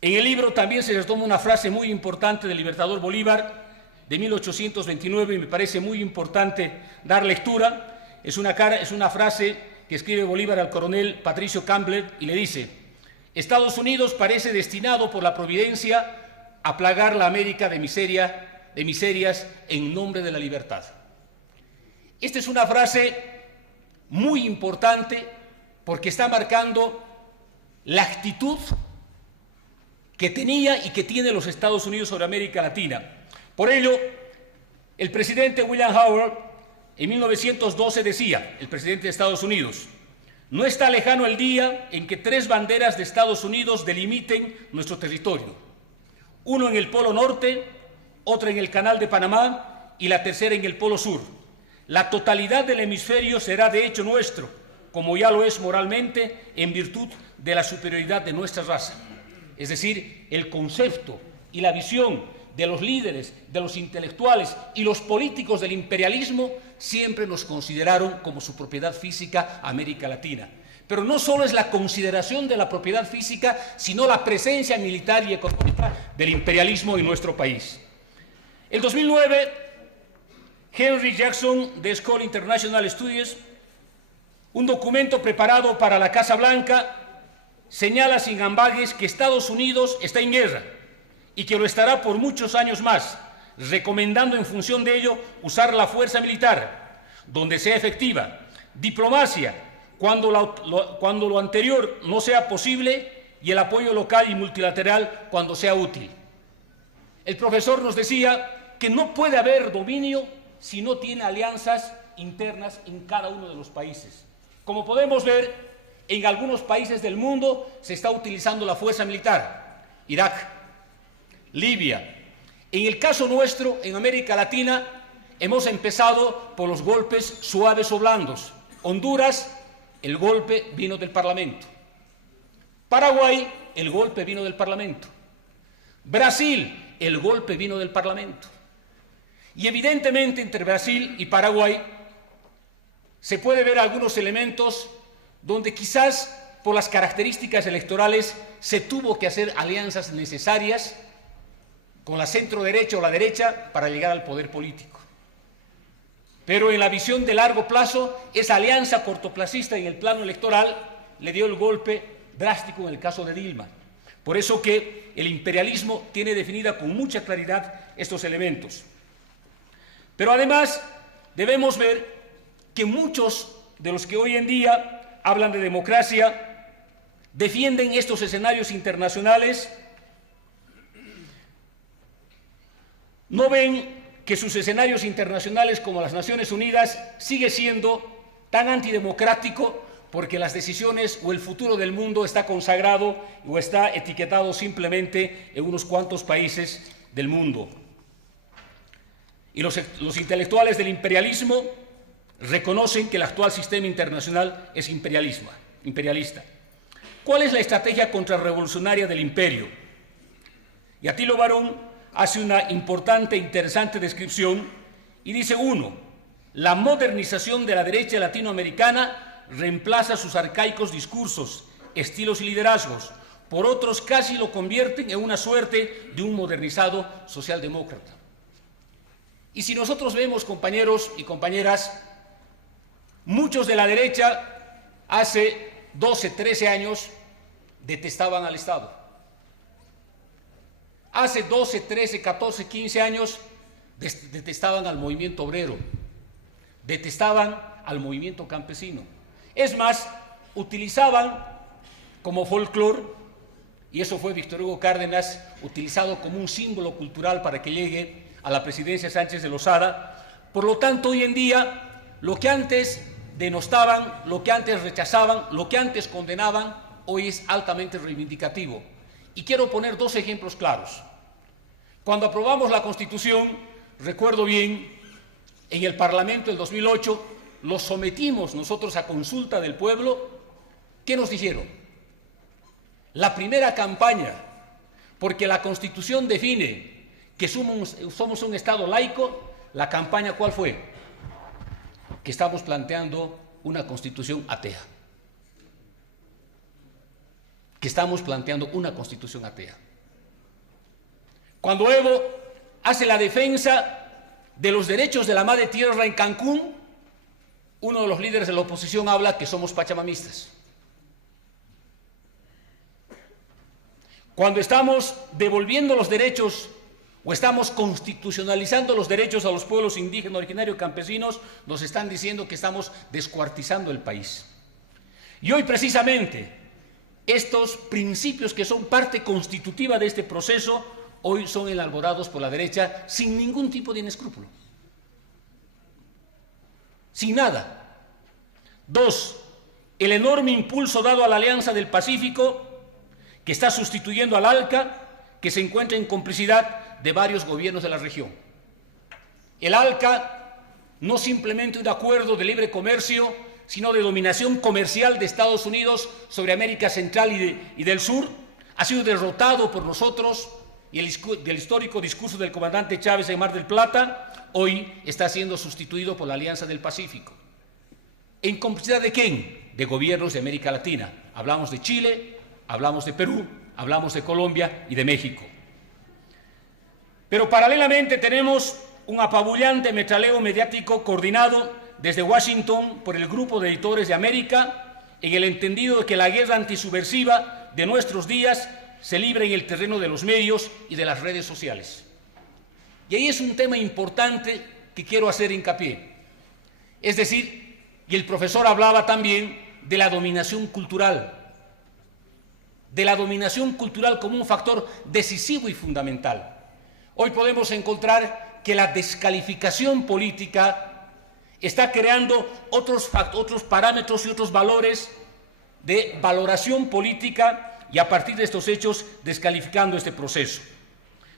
en el libro también se les toma una frase muy importante del Libertador Bolívar de 1829, y me parece muy importante dar lectura. Es una frase que escribe Bolívar al coronel Patricio Campbell y le dice: Estados Unidos parece destinado por la providencia a plagar la América de miserias en nombre de la libertad. Esta es una frase muy importante porque está marcando la actitud que tenía y que tiene los Estados Unidos sobre América Latina. Por ello, el presidente William Howard en 1912 decía, el presidente de Estados Unidos: no está lejano el día en que 3 banderas de Estados Unidos delimiten nuestro territorio. Uno en el Polo Norte, otra en el Canal de Panamá y la tercera en el Polo Sur. La totalidad del hemisferio será de hecho nuestro, como ya lo es moralmente, en virtud de la superioridad de nuestra raza. Es decir, el concepto y la visión de los líderes, de los intelectuales y los políticos del imperialismo siempre nos consideraron como su propiedad física América Latina. Pero no solo es la consideración de la propiedad física, sino la presencia militar y económica del imperialismo en nuestro país. En 2009, Henry Jackson, de School International Studies, un documento preparado para la Casa Blanca, señala sin ambages que Estados Unidos está en guerra y que lo estará por muchos años más, recomendando en función de ello usar la fuerza militar, donde sea efectiva, diplomacia, cuando lo anterior no sea posible, y el apoyo local y multilateral cuando sea útil. El profesor nos decía que no puede haber dominio si no tiene alianzas internas en cada uno de los países. Como podemos ver, en algunos países del mundo se está utilizando la fuerza militar. Irak, Libia. En el caso nuestro, en América Latina, hemos empezado por los golpes suaves o blandos. Honduras, el golpe vino del Parlamento. Paraguay, el golpe vino del Parlamento. Brasil, el golpe vino del Parlamento. Y evidentemente entre Brasil y Paraguay se puede ver algunos elementos donde quizás por las características electorales se tuvo que hacer alianzas necesarias con la centro derecha o la derecha para llegar al poder político. Pero en la visión de largo plazo, esa alianza cortoplacista en el plano electoral le dio el golpe drástico en el caso de Dilma. Por eso que el imperialismo tiene definida con mucha claridad estos elementos. Pero además debemos ver que muchos de los que hoy en día hablan de democracia defienden estos escenarios internacionales, no ven que sus escenarios internacionales como las Naciones Unidas sigue siendo tan antidemocrático porque las decisiones o el futuro del mundo está consagrado o está etiquetado simplemente en unos cuantos países del mundo. Y los intelectuales del imperialismo reconocen que el actual sistema internacional es imperialista. ¿Cuál es la estrategia contrarrevolucionaria del imperio? Y Atilio Barón hace una importante e interesante descripción y dice: 1. La modernización de la derecha latinoamericana reemplaza sus arcaicos discursos, estilos y liderazgos por otros casi lo convierten en una suerte de un modernizado socialdemócrata. Y si nosotros vemos, compañeros y compañeras, muchos de la derecha hace 12, 13 años detestaban al Estado. Hace 12, 13, 14, 15 años detestaban al movimiento obrero, detestaban al movimiento campesino. Es más, utilizaban como folclore, y eso fue Víctor Hugo Cárdenas, utilizado como un símbolo cultural para que llegue a la presidencia Sánchez de Lozada. Por lo tanto, hoy en día, lo que antes denostaban, lo que antes rechazaban, lo que antes condenaban, hoy es altamente reivindicativo. Y quiero poner 2 ejemplos claros. Cuando aprobamos la Constitución, recuerdo bien, en el Parlamento del 2008, lo sometimos nosotros a consulta del pueblo. ¿Qué nos dijeron? La primera campaña, porque la Constitución define que somos un Estado laico, la campaña ¿cuál fue? Que estamos planteando una Constitución atea. Que estamos planteando una Constitución atea. Cuando Evo hace la defensa de los derechos de la madre tierra en Cancún, uno de los líderes de la oposición habla que somos pachamamistas. Cuando estamos devolviendo los derechos o estamos constitucionalizando los derechos a los pueblos indígenas, originarios, campesinos, nos están diciendo que estamos descuartizando el país. Y hoy precisamente estos principios que son parte constitutiva de este proceso, hoy son elaborados por la derecha sin ningún tipo de inescrúpulo. Sin nada. 2. El enorme impulso dado a la Alianza del Pacífico, que está sustituyendo al ALCA, que se encuentra en complicidad de varios gobiernos de la región. El ALCA no simplemente un acuerdo de libre comercio, sino de dominación comercial de Estados Unidos sobre América Central y del Sur, ha sido derrotado por nosotros, y el histórico discurso del comandante Chávez en Mar del Plata hoy está siendo sustituido por la Alianza del Pacífico. ¿En complicidad de quién? De gobiernos de América Latina. Hablamos de Chile, hablamos de Perú, hablamos de Colombia y de México. Pero paralelamente tenemos un apabullante metraleo mediático coordinado desde Washington por el Grupo de Editores de América, en el entendido de que la guerra antisubversiva de nuestros días se libra en el terreno de los medios y de las redes sociales. Y ahí es un tema importante que quiero hacer hincapié. Es decir, y el profesor hablaba también de la dominación cultural como un factor decisivo y fundamental. Hoy podemos encontrar que la descalificación política está creando otros parámetros y otros valores de valoración política, y a partir de estos hechos descalificando este proceso.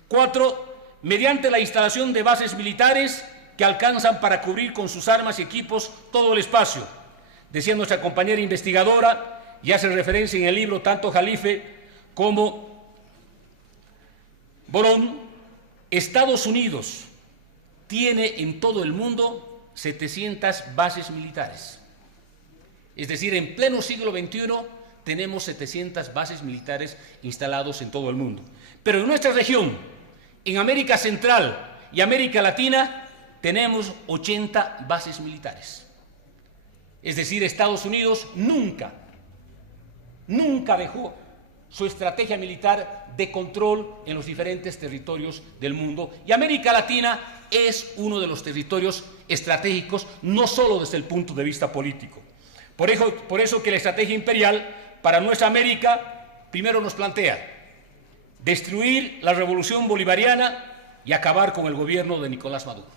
4. Mediante la instalación de bases militares que alcanzan para cubrir con sus armas y equipos todo el espacio. Decía nuestra compañera investigadora, y hace referencia en el libro tanto Jalife como Borón, Estados Unidos tiene en todo el mundo 700 bases militares. Es decir, en pleno siglo XXI tenemos 700 bases militares instalados en todo el mundo. Pero en nuestra región, en América Central y América Latina, tenemos 80 bases militares. Es decir, Estados Unidos nunca dejó su estrategia militar de control en los diferentes territorios del mundo. Y América Latina es uno de los territorios estratégicos, no solo desde el punto de vista político. Por eso que la estrategia imperial para nuestra América primero nos plantea destruir la revolución bolivariana y acabar con el gobierno de Nicolás Maduro.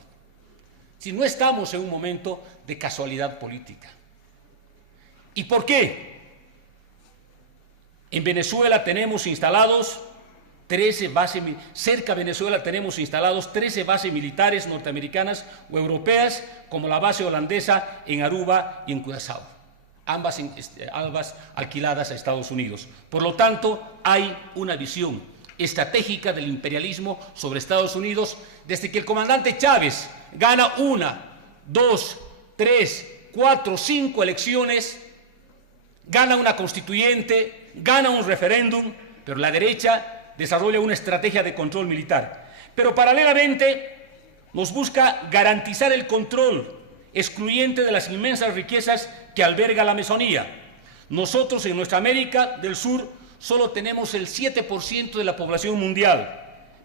Si no estamos en un momento de casualidad política. ¿Y por qué? En Venezuela tenemos instalados 13 bases, cerca de Venezuela tenemos instalados 13 bases militares norteamericanas o europeas, como la base holandesa en Aruba y en Curazao. Ambas alquiladas a Estados Unidos. Por lo tanto, hay una visión estratégica del imperialismo sobre Estados Unidos desde que el comandante Chávez gana 1, 2, 3, 4, 5 elecciones, gana una constituyente, gana un referéndum, pero la derecha desarrolla una estrategia de control militar. Pero paralelamente nos busca garantizar el control excluyente de las inmensas riquezas que alberga la Amazonía. Nosotros en nuestra América del Sur solo tenemos el 7% de la población mundial,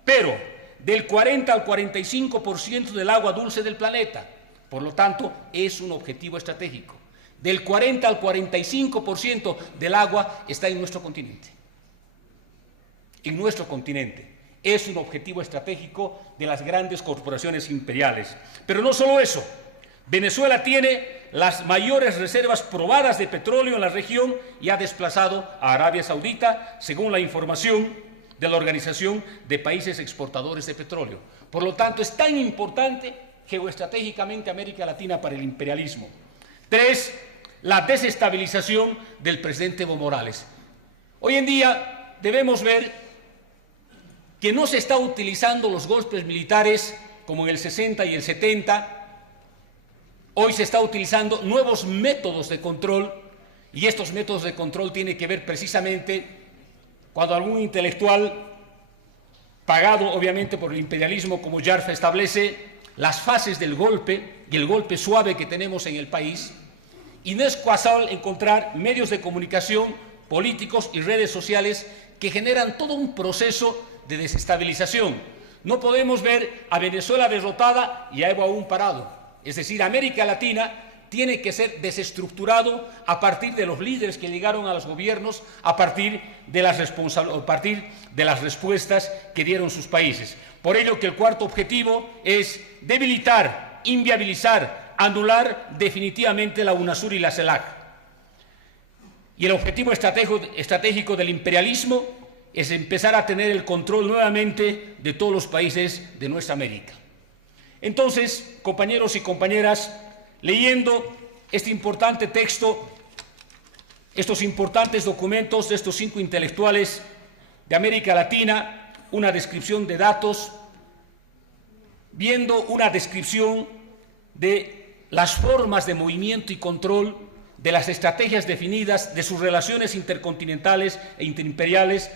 pero del 40 al 45% del agua dulce del planeta. Por lo tanto, es un objetivo estratégico. Del 40 al 45% del agua está en nuestro continente. En nuestro continente. Es un objetivo estratégico de las grandes corporaciones imperiales. Pero no solo eso. Venezuela tiene las mayores reservas probadas de petróleo en la región y ha desplazado a Arabia Saudita, según la información de la Organización de Países Exportadores de Petróleo. Por lo tanto, es tan importante geoestratégicamente América Latina para el imperialismo. 3. La desestabilización del presidente Evo Morales. Hoy en día debemos ver que no se está utilizando los golpes militares como en el 60 y el 70. Hoy se está utilizando nuevos métodos de control, y estos métodos de control tienen que ver precisamente cuando algún intelectual, pagado obviamente por el imperialismo como Yarfe, establece las fases del golpe y el golpe suave que tenemos en el país. Y no es casual encontrar medios de comunicación, políticos y redes sociales que generan todo un proceso de desestabilización. No podemos ver a Venezuela derrotada y a Evo aún parado. Es decir, América Latina tiene que ser desestructurado a partir de los líderes que llegaron a los gobiernos, a partir de las respuestas que dieron sus países. Por ello que el cuarto objetivo es debilitar, inviabilizar, anular definitivamente la UNASUR y la CELAC. Y el objetivo estratégico del imperialismo es empezar a tener el control nuevamente de todos los países de nuestra América. Entonces, compañeros y compañeras, leyendo este importante texto, estos importantes documentos de estos 5 intelectuales de América Latina, una descripción de datos, viendo una descripción de las formas de movimiento y control, de las estrategias definidas, de sus relaciones intercontinentales e interimperiales,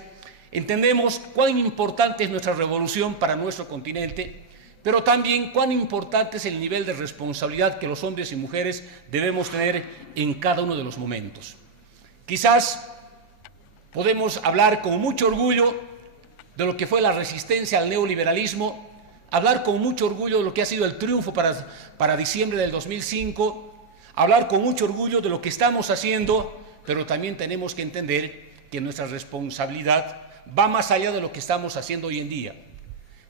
entendemos cuán importante es nuestra revolución para nuestro continente, pero también cuán importante es el nivel de responsabilidad que los hombres y mujeres debemos tener en cada uno de los momentos. Quizás podemos hablar con mucho orgullo de lo que fue la resistencia al neoliberalismo, hablar con mucho orgullo de lo que ha sido el triunfo para diciembre del 2005, hablar con mucho orgullo de lo que estamos haciendo, pero también tenemos que entender que nuestra responsabilidad va más allá de lo que estamos haciendo hoy en día.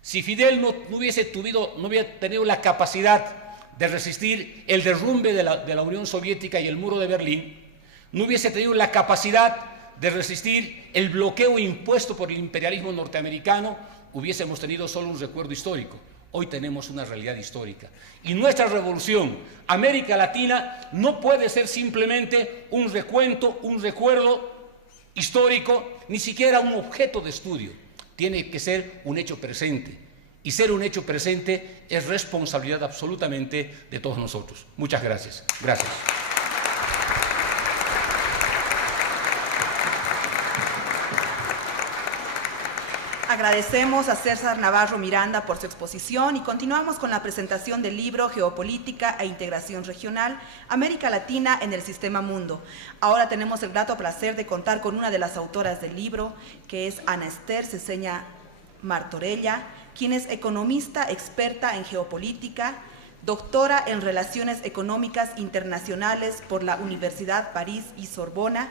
Si Fidel no hubiera tenido la capacidad de resistir el derrumbe de la Unión Soviética y el muro de Berlín, no hubiese tenido la capacidad de resistir el bloqueo impuesto por el imperialismo norteamericano, hubiésemos tenido solo un recuerdo histórico. Hoy tenemos una realidad histórica. Y nuestra revolución, América Latina, no puede ser simplemente un recuento, un recuerdo histórico, ni siquiera un objeto de estudio. Tiene que ser un hecho presente. Y ser un hecho presente es responsabilidad absolutamente de todos nosotros. Muchas gracias. Gracias. Agradecemos a César Navarro Miranda por su exposición y continuamos con la presentación del libro Geopolítica e Integración Regional, América Latina en el Sistema Mundo. Ahora tenemos el grato placer de contar con una de las autoras del libro, que es Ana Esther Ceseña Martorella, quien es economista experta en geopolítica, doctora en Relaciones Económicas Internacionales por la Universidad París y Sorbona.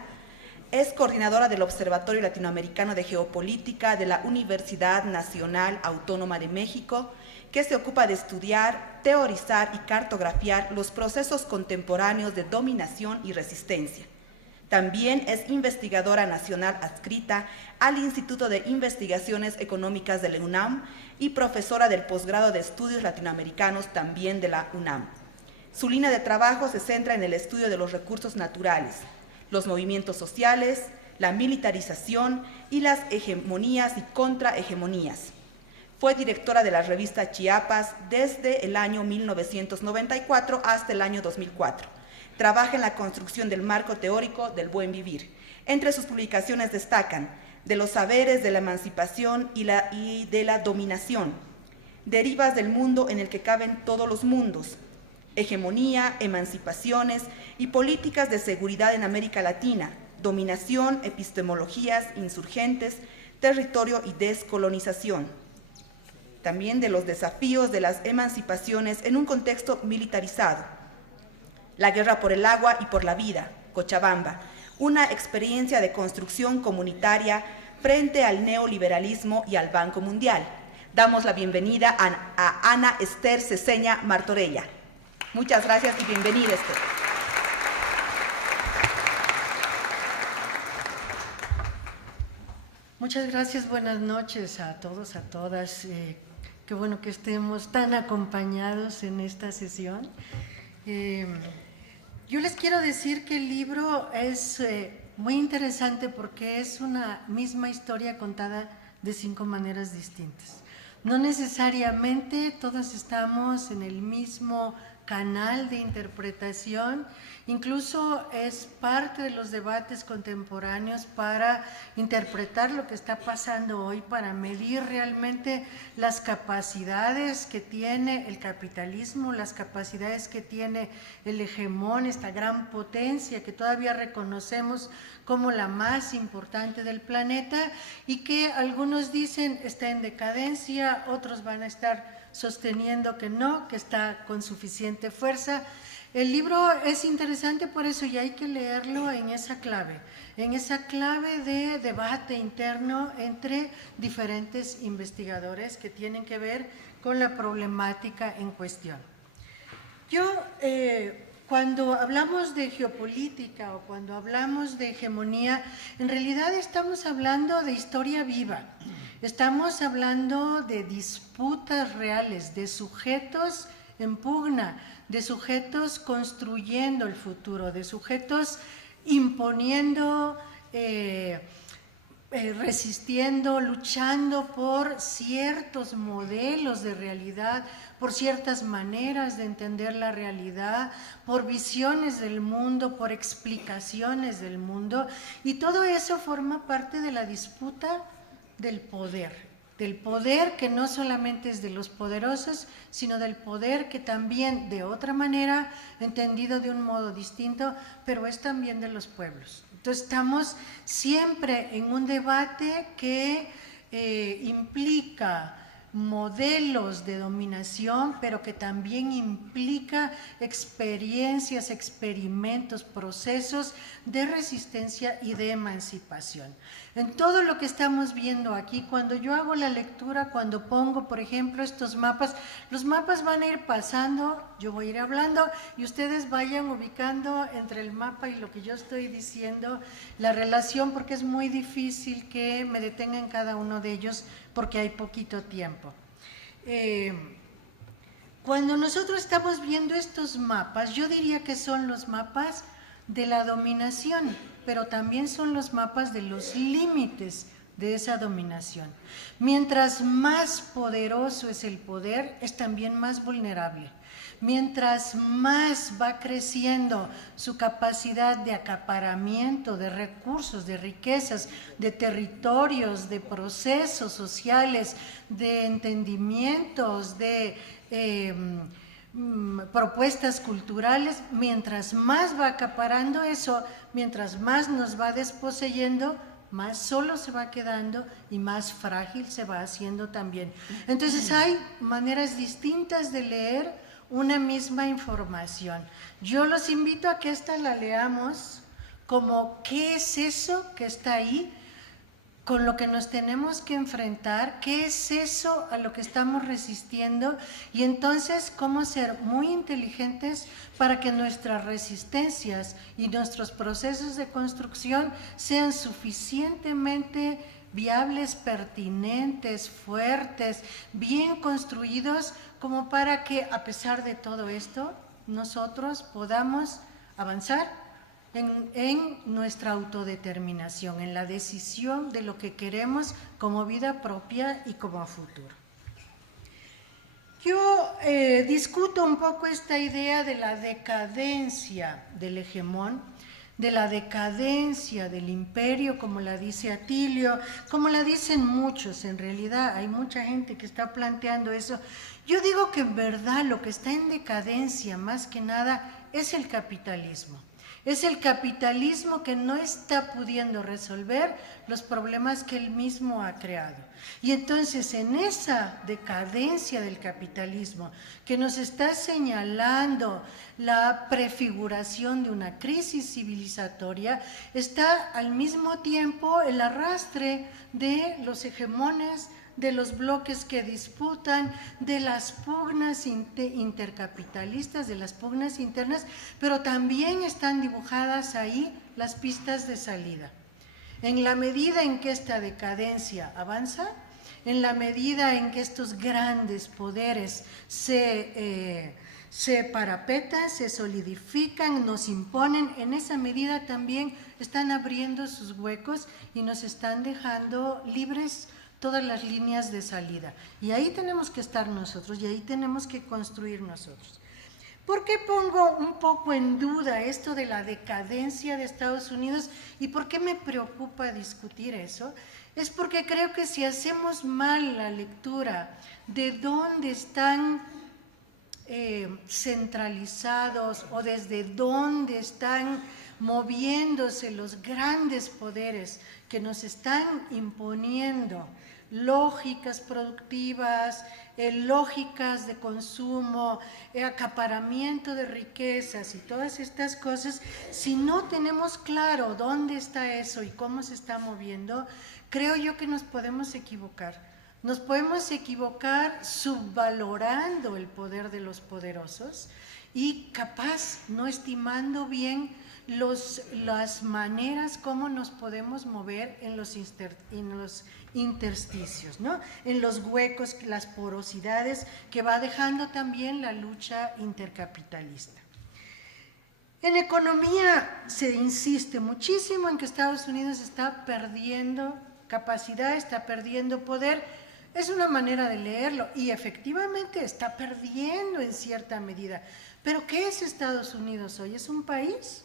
Es coordinadora del Observatorio Latinoamericano de Geopolítica de la Universidad Nacional Autónoma de México, que se ocupa de estudiar, teorizar y cartografiar los procesos contemporáneos de dominación y resistencia. También es investigadora nacional adscrita al Instituto de Investigaciones Económicas de la UNAM y profesora del posgrado de Estudios Latinoamericanos también de la UNAM. Su línea de trabajo se centra en el estudio de los recursos naturales, los movimientos sociales, la militarización y las hegemonías y contrahegemonías. Fue directora de la revista Chiapas desde el año 1994 hasta el año 2004. Trabaja en la construcción del marco teórico del buen vivir. Entre sus publicaciones destacan De los saberes de la emancipación y de la dominación, Derivas del mundo en el que caben todos los mundos, Hegemonía, emancipaciones y políticas de seguridad en América Latina, dominación, epistemologías insurgentes, territorio y descolonización. También de los desafíos de las emancipaciones en un contexto militarizado. La guerra por el agua y por la vida, Cochabamba, una experiencia de construcción comunitaria frente al neoliberalismo y al Banco Mundial. Damos la bienvenida a Ana Esther Ceseña Martorella. Muchas gracias y bienvenida, Esther. Muchas gracias, buenas noches a todos, a todas. Qué bueno que estemos tan acompañados en esta sesión. Yo les quiero decir que el libro es muy interesante porque es una misma historia contada de 5 maneras distintas. No necesariamente todas estamos en el mismo canal de interpretación, incluso es parte de los debates contemporáneos para interpretar lo que está pasando hoy, para medir realmente las capacidades que tiene el capitalismo, las capacidades que tiene el hegemón, esta gran potencia que todavía reconocemos como la más importante del planeta y que algunos dicen está en decadencia, otros van a estar sosteniendo que no, que está con suficiente fuerza. El libro es interesante por eso y hay que leerlo en esa clave de debate interno entre diferentes investigadores que tienen que ver con la problemática en cuestión. Yo, cuando hablamos de geopolítica o cuando hablamos de hegemonía, en realidad estamos hablando de historia viva. Estamos hablando de disputas reales, de sujetos en pugna, de sujetos construyendo el futuro, de sujetos imponiendo, resistiendo, luchando por ciertos modelos de realidad, por ciertas maneras de entender la realidad, por visiones del mundo, por explicaciones del mundo, y todo eso forma parte de la disputa del poder que no solamente es de los poderosos, sino del poder que también, de otra manera, entendido de un modo distinto, pero es también de los pueblos. Entonces estamos siempre en un debate que implica modelos de dominación, pero que también implica experiencias, experimentos, procesos de resistencia y de emancipación. En todo lo que estamos viendo aquí, cuando yo hago la lectura, cuando pongo, por ejemplo, estos mapas, los mapas van a ir pasando, yo voy a ir hablando y ustedes vayan ubicando entre el mapa y lo que yo estoy diciendo la relación, porque es muy difícil que me detenga en cada uno de ellos porque hay poquito tiempo. Cuando nosotros estamos viendo estos mapas, yo diría que son los mapas de la dominación, pero también son los mapas de los límites de esa dominación. Mientras más poderoso es el poder, es también más vulnerable. Mientras más va creciendo su capacidad de acaparamiento de recursos, de riquezas, de territorios, de procesos sociales, de entendimientos, de propuestas culturales, mientras más va acaparando eso, mientras más nos va desposeyendo, más solo se va quedando y más frágil se va haciendo también. Entonces hay maneras distintas de leer una misma información. Yo los invito a que esta la leamos como ¿qué es eso que está ahí? Con lo que nos tenemos que enfrentar, ¿qué es eso a lo que estamos resistiendo? Y entonces, cómo ser muy inteligentes para que nuestras resistencias y nuestros procesos de construcción sean suficientemente viables, pertinentes, fuertes, bien construidos, como para que, a pesar de todo esto, nosotros podamos avanzar en nuestra autodeterminación, en la decisión de lo que queremos como vida propia y como futuro. Yo discuto un poco esta idea de la decadencia del hegemón, de la decadencia del imperio, como la dice Atilio, como la dicen muchos. En realidad hay mucha gente que está planteando eso. Yo digo que en verdad lo que está en decadencia más que nada es el capitalismo. Es el capitalismo que no está pudiendo resolver los problemas que él mismo ha creado. Y entonces en esa decadencia del capitalismo que nos está señalando la prefiguración de una crisis civilizatoria, está al mismo tiempo el arrastre de los hegemones, de los bloques que disputan, de las pugnas intercapitalistas, de las pugnas internas, pero también están dibujadas ahí las pistas de salida. En la medida en que esta decadencia avanza, en la medida en que estos grandes poderes se parapetan, se solidifican, nos imponen, en esa medida también están abriendo sus huecos y nos están dejando libres todas las líneas de salida. Y ahí tenemos que estar nosotros y ahí tenemos que construir nosotros. ¿Por qué pongo un poco en duda esto de la decadencia de Estados Unidos y por qué me preocupa discutir eso? Es porque creo que si hacemos mal la lectura de dónde están centralizados o desde dónde están moviéndose los grandes poderes que nos están imponiendo lógicas productivas, lógicas de consumo, acaparamiento de riquezas y todas estas cosas, si no tenemos claro dónde está eso y cómo se está moviendo, creo yo que nos podemos equivocar. nos podemos equivocar subvalorando el poder de los poderosos y capaz no estimando bien las maneras como nos podemos mover en los intersticios, ¿no? En los huecos, las porosidades que va dejando también la lucha intercapitalista. En economía se insiste muchísimo en que Estados Unidos está perdiendo capacidad, está perdiendo poder. Es una manera de leerlo y efectivamente está perdiendo en cierta medida. Pero ¿qué es Estados Unidos hoy? ¿Es un país?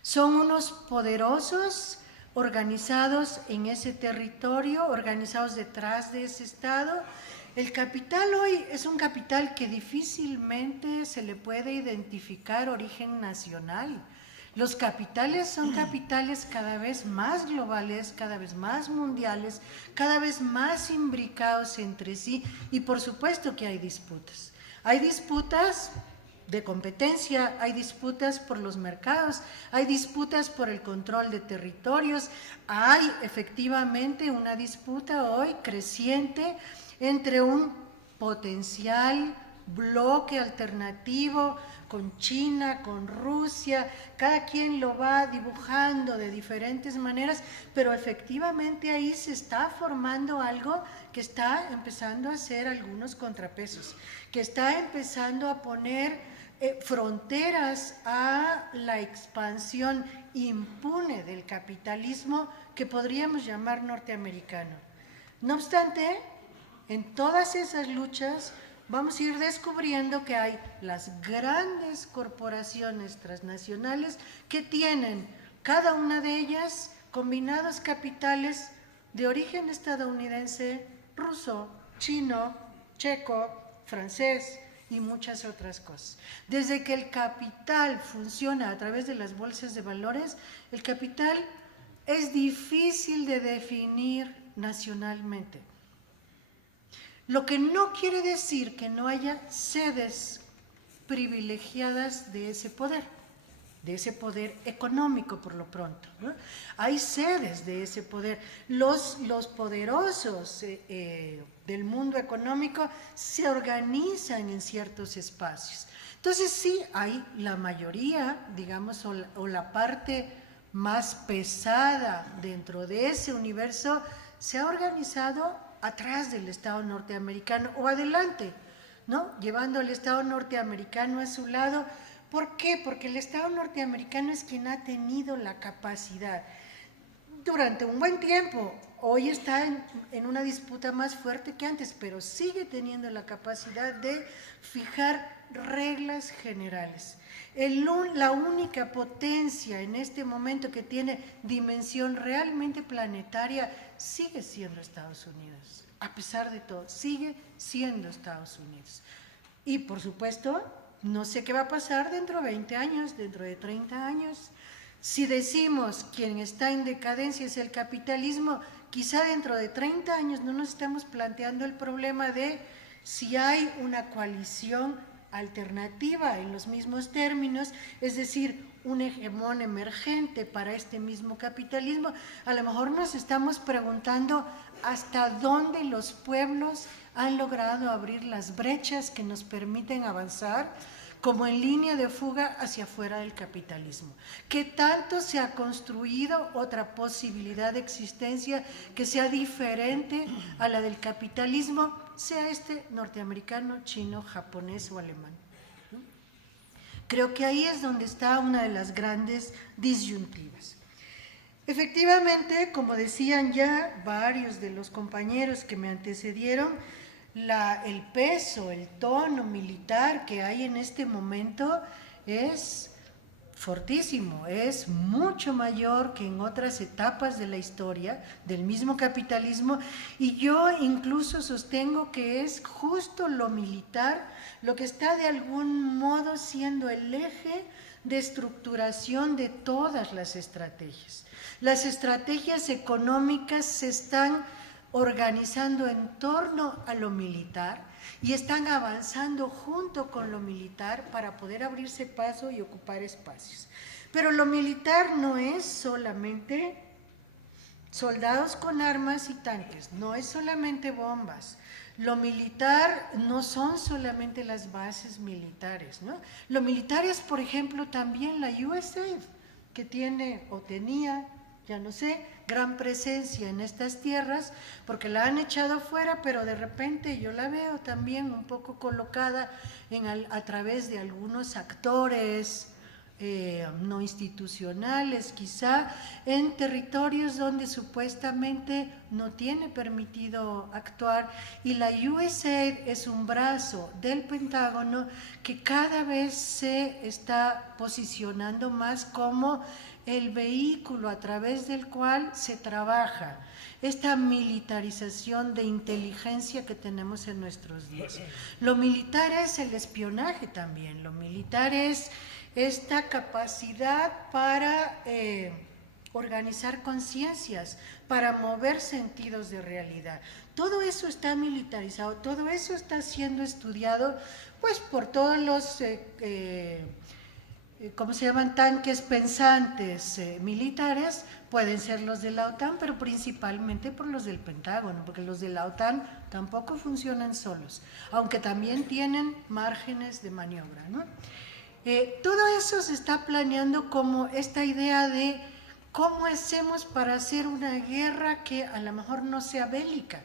Son unos poderosos organizados en ese territorio, organizados detrás de ese Estado. El capital hoy es un capital que difícilmente se le puede identificar origen nacional. Los capitales son capitales cada vez más globales, cada vez más mundiales, cada vez más imbricados entre sí y por supuesto que hay disputas. Hay disputas de competencia, hay disputas por los mercados, hay disputas por el control de territorios, hay efectivamente una disputa hoy creciente entre un potencial bloque alternativo con China, con Rusia, cada quien lo va dibujando de diferentes maneras, pero efectivamente ahí se está formando algo que está empezando a hacer algunos contrapesos, que está empezando a poner fronteras a la expansión impune del capitalismo que podríamos llamar norteamericano. No obstante, en todas esas luchas vamos a ir descubriendo que hay las grandes corporaciones transnacionales que tienen cada una de ellas combinados capitales de origen estadounidense, ruso, chino, checo, francés y muchas otras cosas. Desde que el capital funciona a través de las bolsas de valores, el capital es difícil de definir nacionalmente. Lo que no quiere decir que no haya sedes privilegiadas de ese poder económico por lo pronto, ¿no? Hay sedes de ese poder. Los poderosos del mundo económico se organizan en ciertos espacios. Entonces sí, hay la mayoría, digamos, o la parte más pesada dentro de ese universo se ha organizado atrás del Estado norteamericano o adelante, ¿no? Llevando al Estado norteamericano a su lado. ¿Por qué? Porque el Estado norteamericano es quien ha tenido la capacidad durante un buen tiempo. Hoy está en una disputa más fuerte que antes, pero sigue teniendo la capacidad de fijar reglas generales. La única potencia en este momento que tiene dimensión realmente planetaria sigue siendo Estados Unidos. A pesar de todo, sigue siendo Estados Unidos. Y por supuesto, no sé qué va a pasar dentro de 20 años, dentro de 30 años. Si decimos quien está en decadencia es el capitalismo, quizá dentro de 30 años no nos estamos planteando el problema de si hay una coalición alternativa en los mismos términos, es decir, un hegemón emergente para este mismo capitalismo. A lo mejor nos estamos preguntando hasta dónde los pueblos han logrado abrir las brechas que nos permiten avanzar como en línea de fuga hacia afuera del capitalismo. ¿Qué tanto se ha construido otra posibilidad de existencia que sea diferente a la del capitalismo, sea este norteamericano, chino, japonés o alemán? Creo que ahí es donde está una de las grandes disyuntivas. Efectivamente, como decían ya varios de los compañeros que me antecedieron, el peso, el tono militar que hay en este momento es fortísimo, es mucho mayor que en otras etapas de la historia del mismo capitalismo, y yo incluso sostengo que es justo lo militar lo que está de algún modo siendo el eje de estructuración de todas las estrategias. Las estrategias económicas se están organizando en torno a lo militar y están avanzando junto con lo militar para poder abrirse paso y ocupar espacios. Pero lo militar no es solamente soldados con armas y tanques, no es solamente bombas. Lo militar no son solamente las bases militares, ¿no? Lo militar es, por ejemplo, también la USAID, que tiene o tenía, ya no sé, gran presencia en estas tierras, porque la han echado fuera, pero de repente yo la veo también un poco colocada a través de algunos actores no institucionales, quizá en territorios donde supuestamente no tiene permitido actuar, y la USAID es un brazo del Pentágono que cada vez se está posicionando más como el vehículo a través del cual se trabaja esta militarización de inteligencia que tenemos en nuestros días. Lo militar es el espionaje también, lo militar es esta capacidad para organizar conciencias, para mover sentidos de realidad. Todo eso está militarizado, todo eso está siendo estudiado pues por todos los ¿cómo se llaman? Tanques pensantes militares, pueden ser los de la OTAN, pero principalmente por los del Pentágono, porque los de la OTAN tampoco funcionan solos, aunque también tienen márgenes de maniobra, ¿no? Todo eso se está planeando como esta idea de cómo hacemos para hacer una guerra que a lo mejor no sea bélica,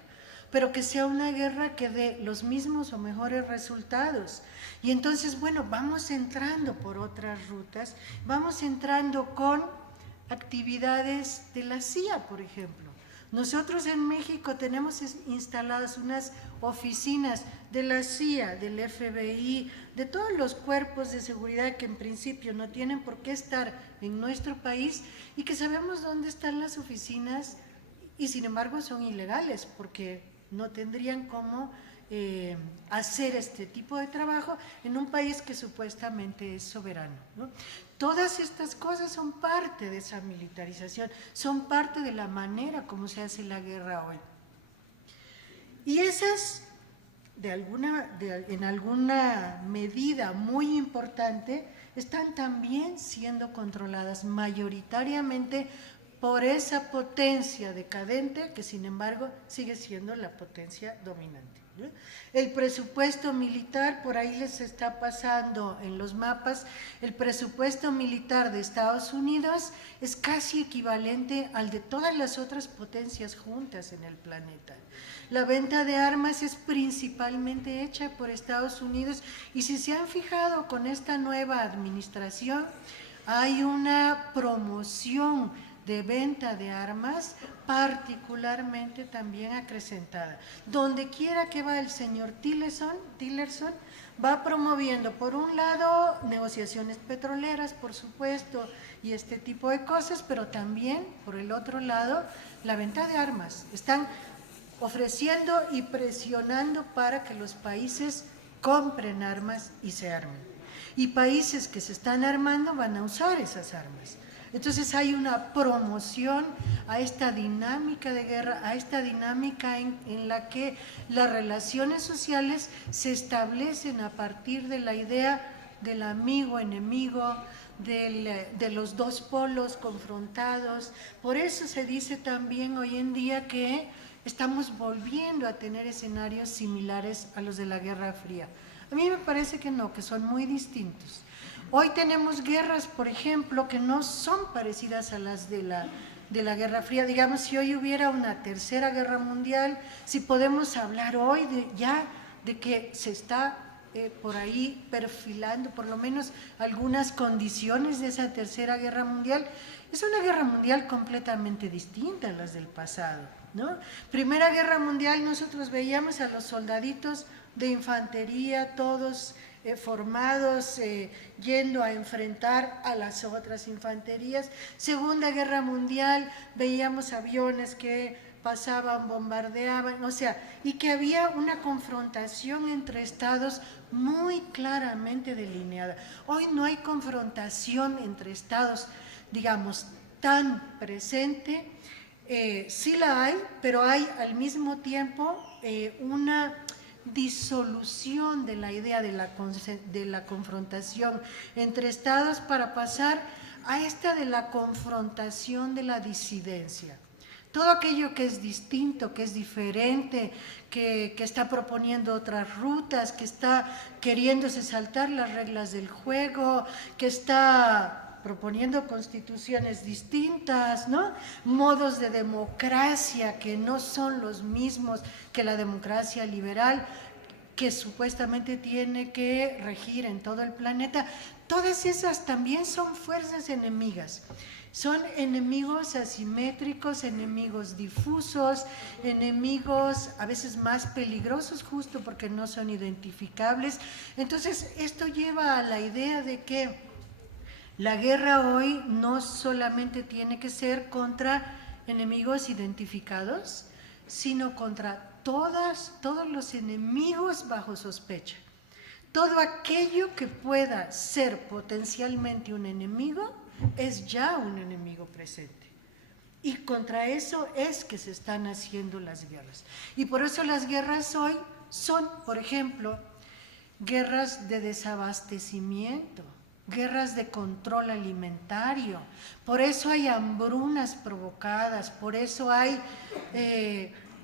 pero que sea una guerra que dé los mismos o mejores resultados. Y entonces, bueno, vamos entrando por otras rutas, vamos entrando con actividades de la CIA, por ejemplo. Nosotros en México tenemos instaladas unas oficinas de la CIA, del FBI, de todos los cuerpos de seguridad que en principio no tienen por qué estar en nuestro país y que sabemos dónde están las oficinas y sin embargo son ilegales porque no tendrían cómo hacer este tipo de trabajo en un país que supuestamente es soberano, ¿no? Todas estas cosas son parte de esa militarización, son parte de la manera como se hace la guerra hoy. Y esas, en alguna medida muy importante, están también siendo controladas mayoritariamente por esa potencia decadente que sin embargo sigue siendo la potencia dominante. El presupuesto militar, por ahí les está pasando en los mapas, el presupuesto militar de Estados Unidos es casi equivalente al de todas las otras potencias juntas en el planeta. La venta de armas es principalmente hecha por Estados Unidos y si se han fijado con esta nueva administración, hay una promoción de venta de armas particularmente también acrecentada. Donde quiera que va el señor Tillerson va promoviendo por un lado negociaciones petroleras, por supuesto, y este tipo de cosas, pero también por el otro lado la venta de armas. Están ofreciendo y presionando para que los países compren armas y se armen. Y países que se están armando van a usar esas armas. Entonces hay una promoción a esta dinámica de guerra, a esta dinámica en la que las relaciones sociales se establecen a partir de la idea del amigo-enemigo, de los dos polos confrontados. Por eso se dice también hoy en día que estamos volviendo a tener escenarios similares a los de la Guerra Fría. A mí me parece que no, que son muy distintos. Hoy tenemos guerras, por ejemplo, que no son parecidas a las de la Guerra Fría. Digamos, si hoy hubiera una tercera guerra mundial, si podemos hablar hoy de que se está por ahí perfilando por lo menos algunas condiciones de esa tercera guerra mundial, es una guerra mundial completamente distinta a las del pasado, ¿no? Primera Guerra Mundial, nosotros veíamos a los soldaditos de infantería, todos formados, yendo a enfrentar a las otras infanterías. Segunda Guerra Mundial, veíamos aviones que pasaban, bombardeaban, o sea, y que había una confrontación entre estados muy claramente delineada. Hoy no hay confrontación entre estados, digamos, tan presente. Sí la hay, pero hay al mismo tiempo una disolución de la idea de la confrontación entre estados para pasar a esta de la confrontación de la disidencia. Todo aquello que es distinto, que es diferente, que está proponiendo otras rutas, que está queriéndose saltar las reglas del juego, que está proponiendo constituciones distintas, ¿no? Modos de democracia que no son los mismos que la democracia liberal, que supuestamente tiene que regir en todo el planeta. Todas esas también son fuerzas enemigas. Son enemigos asimétricos, enemigos difusos, enemigos a veces más peligrosos justo porque no son identificables. Entonces, esto lleva a la idea de que la guerra hoy no solamente tiene que ser contra enemigos identificados, sino contra todos los enemigos bajo sospecha. Todo aquello que pueda ser potencialmente un enemigo es ya un enemigo presente. Y contra eso es que se están haciendo las guerras. Y por eso las guerras hoy son, por ejemplo, guerras de desabastecimiento, guerras de control alimentario. Por eso hay hambrunas provocadas, por eso hay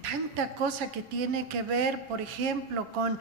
tanta cosa que tiene que ver, por ejemplo, con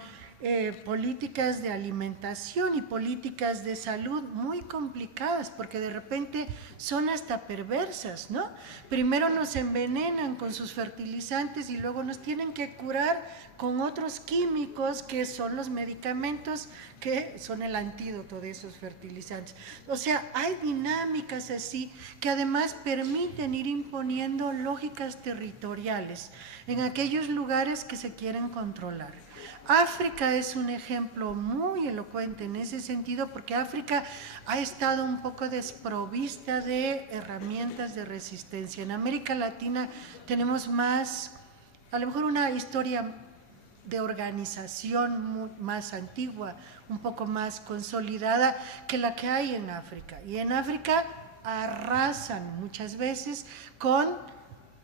políticas de alimentación y políticas de salud muy complicadas, porque de repente son hasta perversas, ¿no? Primero nos envenenan con sus fertilizantes y luego nos tienen que curar con otros químicos que son los medicamentos que son el antídoto de esos fertilizantes. O sea, hay dinámicas así que además permiten ir imponiendo lógicas territoriales en aquellos lugares que se quieren controlar. África es un ejemplo muy elocuente en ese sentido, porque África ha estado un poco desprovista de herramientas de resistencia. En América Latina tenemos más, a lo mejor una historia de organización más antigua, un poco más consolidada que la que hay en África. Y en África arrasan muchas veces con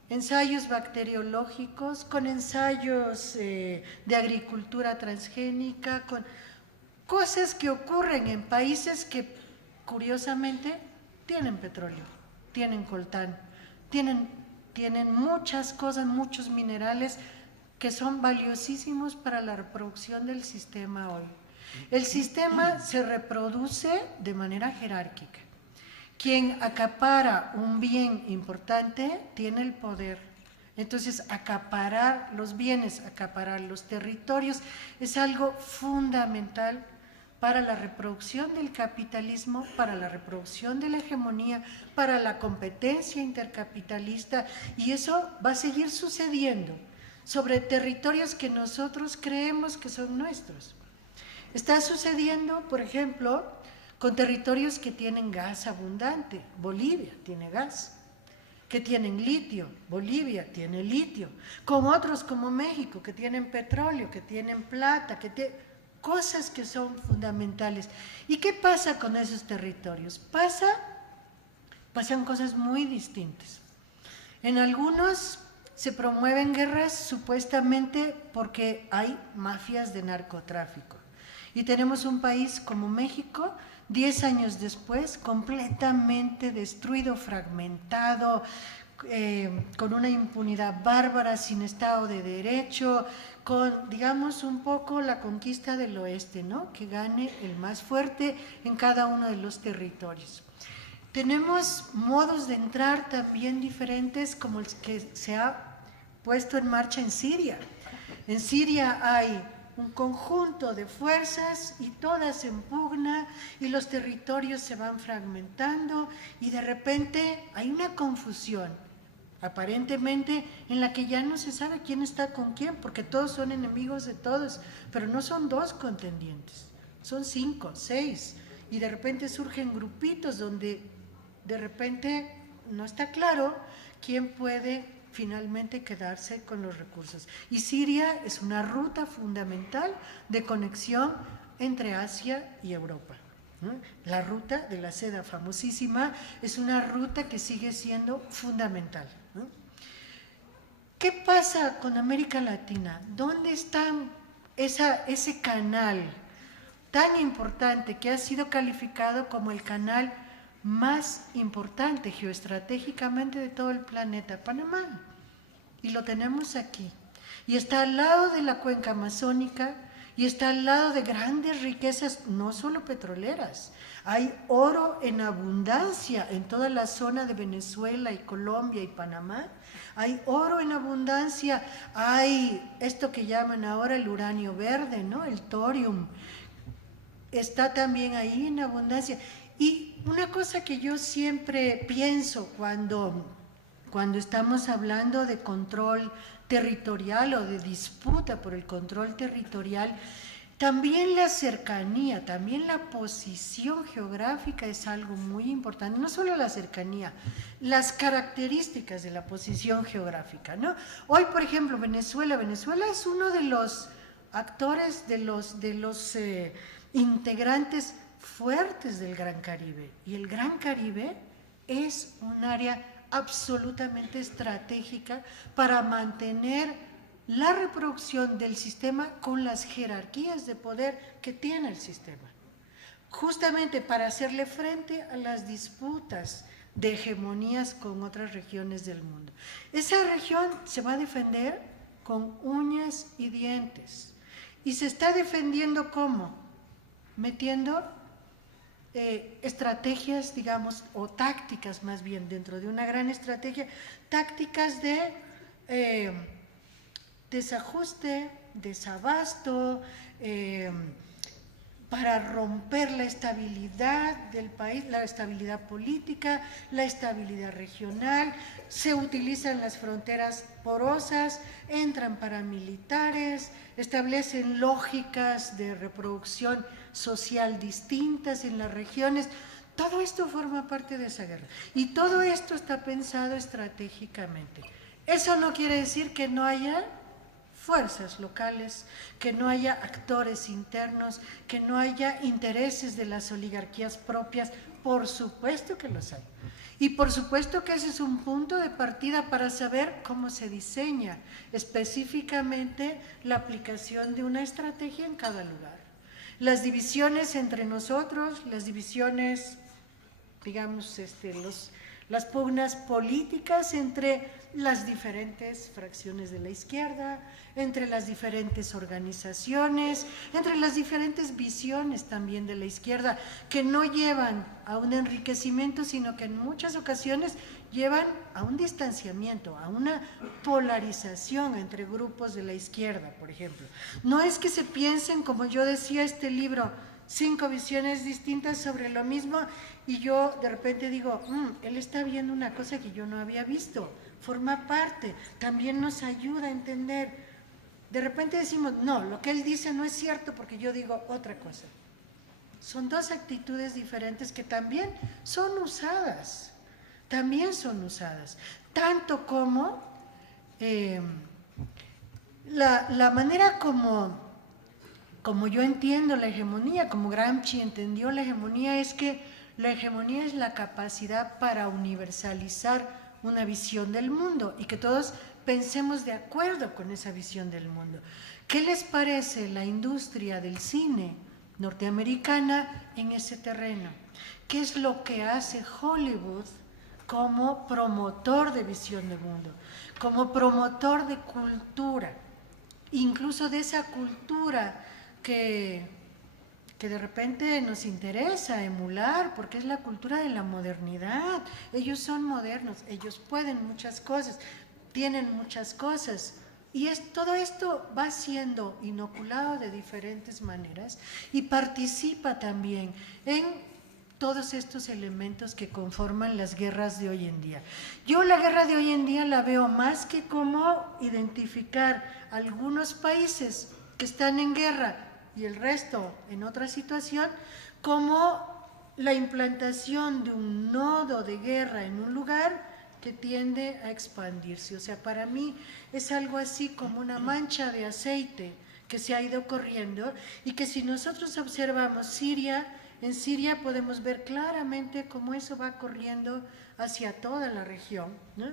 ensayos bacteriológicos, con ensayos de agricultura transgénica, con cosas que ocurren en países que curiosamente tienen petróleo, tienen coltán, tienen muchas cosas, muchos minerales que son valiosísimos para la reproducción del sistema hoy. El sistema se reproduce de manera jerárquica. Quien acapara un bien importante tiene el poder. Entonces, acaparar los bienes, acaparar los territorios es algo fundamental para la reproducción del capitalismo, para la reproducción de la hegemonía, para la competencia intercapitalista, y eso va a seguir sucediendo sobre territorios que nosotros creemos que son nuestros. Está sucediendo, por ejemplo, con territorios que tienen gas abundante. Bolivia tiene gas. Que tienen litio. Bolivia tiene litio. Con otros como México, que tienen petróleo, que tienen plata, cosas que son fundamentales. ¿Y qué pasa con esos territorios? Pasan cosas muy distintas. En algunos se promueven guerras supuestamente porque hay mafias de narcotráfico. Y tenemos un país como México, 10 años después, completamente destruido, fragmentado, con una impunidad bárbara, sin Estado de Derecho, con, digamos, un poco la conquista del oeste, ¿no? Que gane el más fuerte en cada uno de los territorios. Tenemos modos de entrar también diferentes, como el que se ha puesto en marcha en Siria. En Siria hay un conjunto de fuerzas y todas se impugnan y los territorios se van fragmentando y de repente hay una confusión, aparentemente en la que ya no se sabe quién está con quién, porque todos son enemigos de todos, pero no son dos contendientes, son 5, 6, y de repente surgen grupitos donde de repente no está claro quién puede finalmente quedarse con los recursos. Y Siria es una ruta fundamental de conexión entre Asia y Europa, ¿no? La ruta de la seda famosísima es una ruta que sigue siendo fundamental, ¿no? ¿Qué pasa con América Latina? ¿Dónde está ese canal tan importante que ha sido calificado como el canal más importante geoestratégicamente de todo el planeta? Panamá. y lo tenemos aquí. Y está al lado de la cuenca amazónica y está al lado de grandes riquezas, no solo petroleras. Hay oro en abundancia en toda la zona de Venezuela y Colombia y Panamá. Hay oro en abundancia, hay esto que llaman ahora el uranio verde, ¿no? El thorium. Está también ahí en abundancia. Y una cosa que yo siempre pienso cuando estamos hablando de control territorial o de disputa por el control territorial, también la cercanía, también la posición geográfica es algo muy importante. No solo la cercanía, las características de la posición geográfica, ¿no? Hoy, por ejemplo, Venezuela es uno de los actores, de los integrantes fuertes del Gran Caribe. Y el Gran Caribe es un área absolutamente estratégica para mantener la reproducción del sistema con las jerarquías de poder que tiene el sistema, justamente para hacerle frente a las disputas de hegemonías con otras regiones del mundo. Esa región se va a defender con uñas y dientes, y se está defendiendo ¿cómo? Metiendo estrategias, digamos, o tácticas más bien, dentro de una gran estrategia, tácticas de desajuste, desabasto, para romper la estabilidad del país, la estabilidad política, la estabilidad regional. Se utilizan las fronteras porosas, entran paramilitares, establecen lógicas de reproducción social distintas en las regiones. Todo esto forma parte de esa guerra y todo esto está pensado estratégicamente. Eso no quiere decir que no haya fuerzas locales, que no haya actores internos, que no haya intereses de las oligarquías propias. Por supuesto que los hay. Y por supuesto que ese es un punto de partida para saber cómo se diseña específicamente la aplicación de una estrategia en cada lugar. Las divisiones entre nosotros, las divisiones, digamos, las pugnas políticas entre las diferentes fracciones de la izquierda, entre las diferentes organizaciones, entre las diferentes visiones también de la izquierda, que no llevan a un enriquecimiento, sino que en muchas ocasiones llevan a un distanciamiento, a una polarización entre grupos de la izquierda, por ejemplo. No es que se piensen, como yo decía, este libro, 5 visiones distintas sobre lo mismo, y yo de repente digo, él está viendo una cosa que yo no había visto, forma parte, también nos ayuda a entender. De repente decimos, no, lo que él dice no es cierto porque yo digo otra cosa. Son dos actitudes diferentes que también son usadas, tanto como la manera como yo entiendo la hegemonía, como Gramsci entendió la hegemonía, es que la hegemonía es la capacidad para universalizar una visión del mundo y que todos pensemos de acuerdo con esa visión del mundo. ¿Qué les parece la industria del cine norteamericana en ese terreno? ¿Qué es lo que hace Hollywood como promotor de visión del mundo, como promotor de cultura, incluso de esa cultura que de repente nos interesa emular, porque es la cultura de la modernidad? Ellos son modernos, ellos pueden muchas cosas, tienen muchas cosas, y todo esto va siendo inoculado de diferentes maneras y participa también en todos estos elementos que conforman las guerras de hoy en día. Yo la guerra de hoy en día la veo más que como identificar algunos países que están en guerra y el resto en otra situación, como la implantación de un nodo de guerra en un lugar que tiende a expandirse. O sea, para mí es algo así como una mancha de aceite que se ha ido corriendo y que si nosotros observamos Siria, en Siria podemos ver claramente cómo eso va corriendo hacia toda la región, ¿no?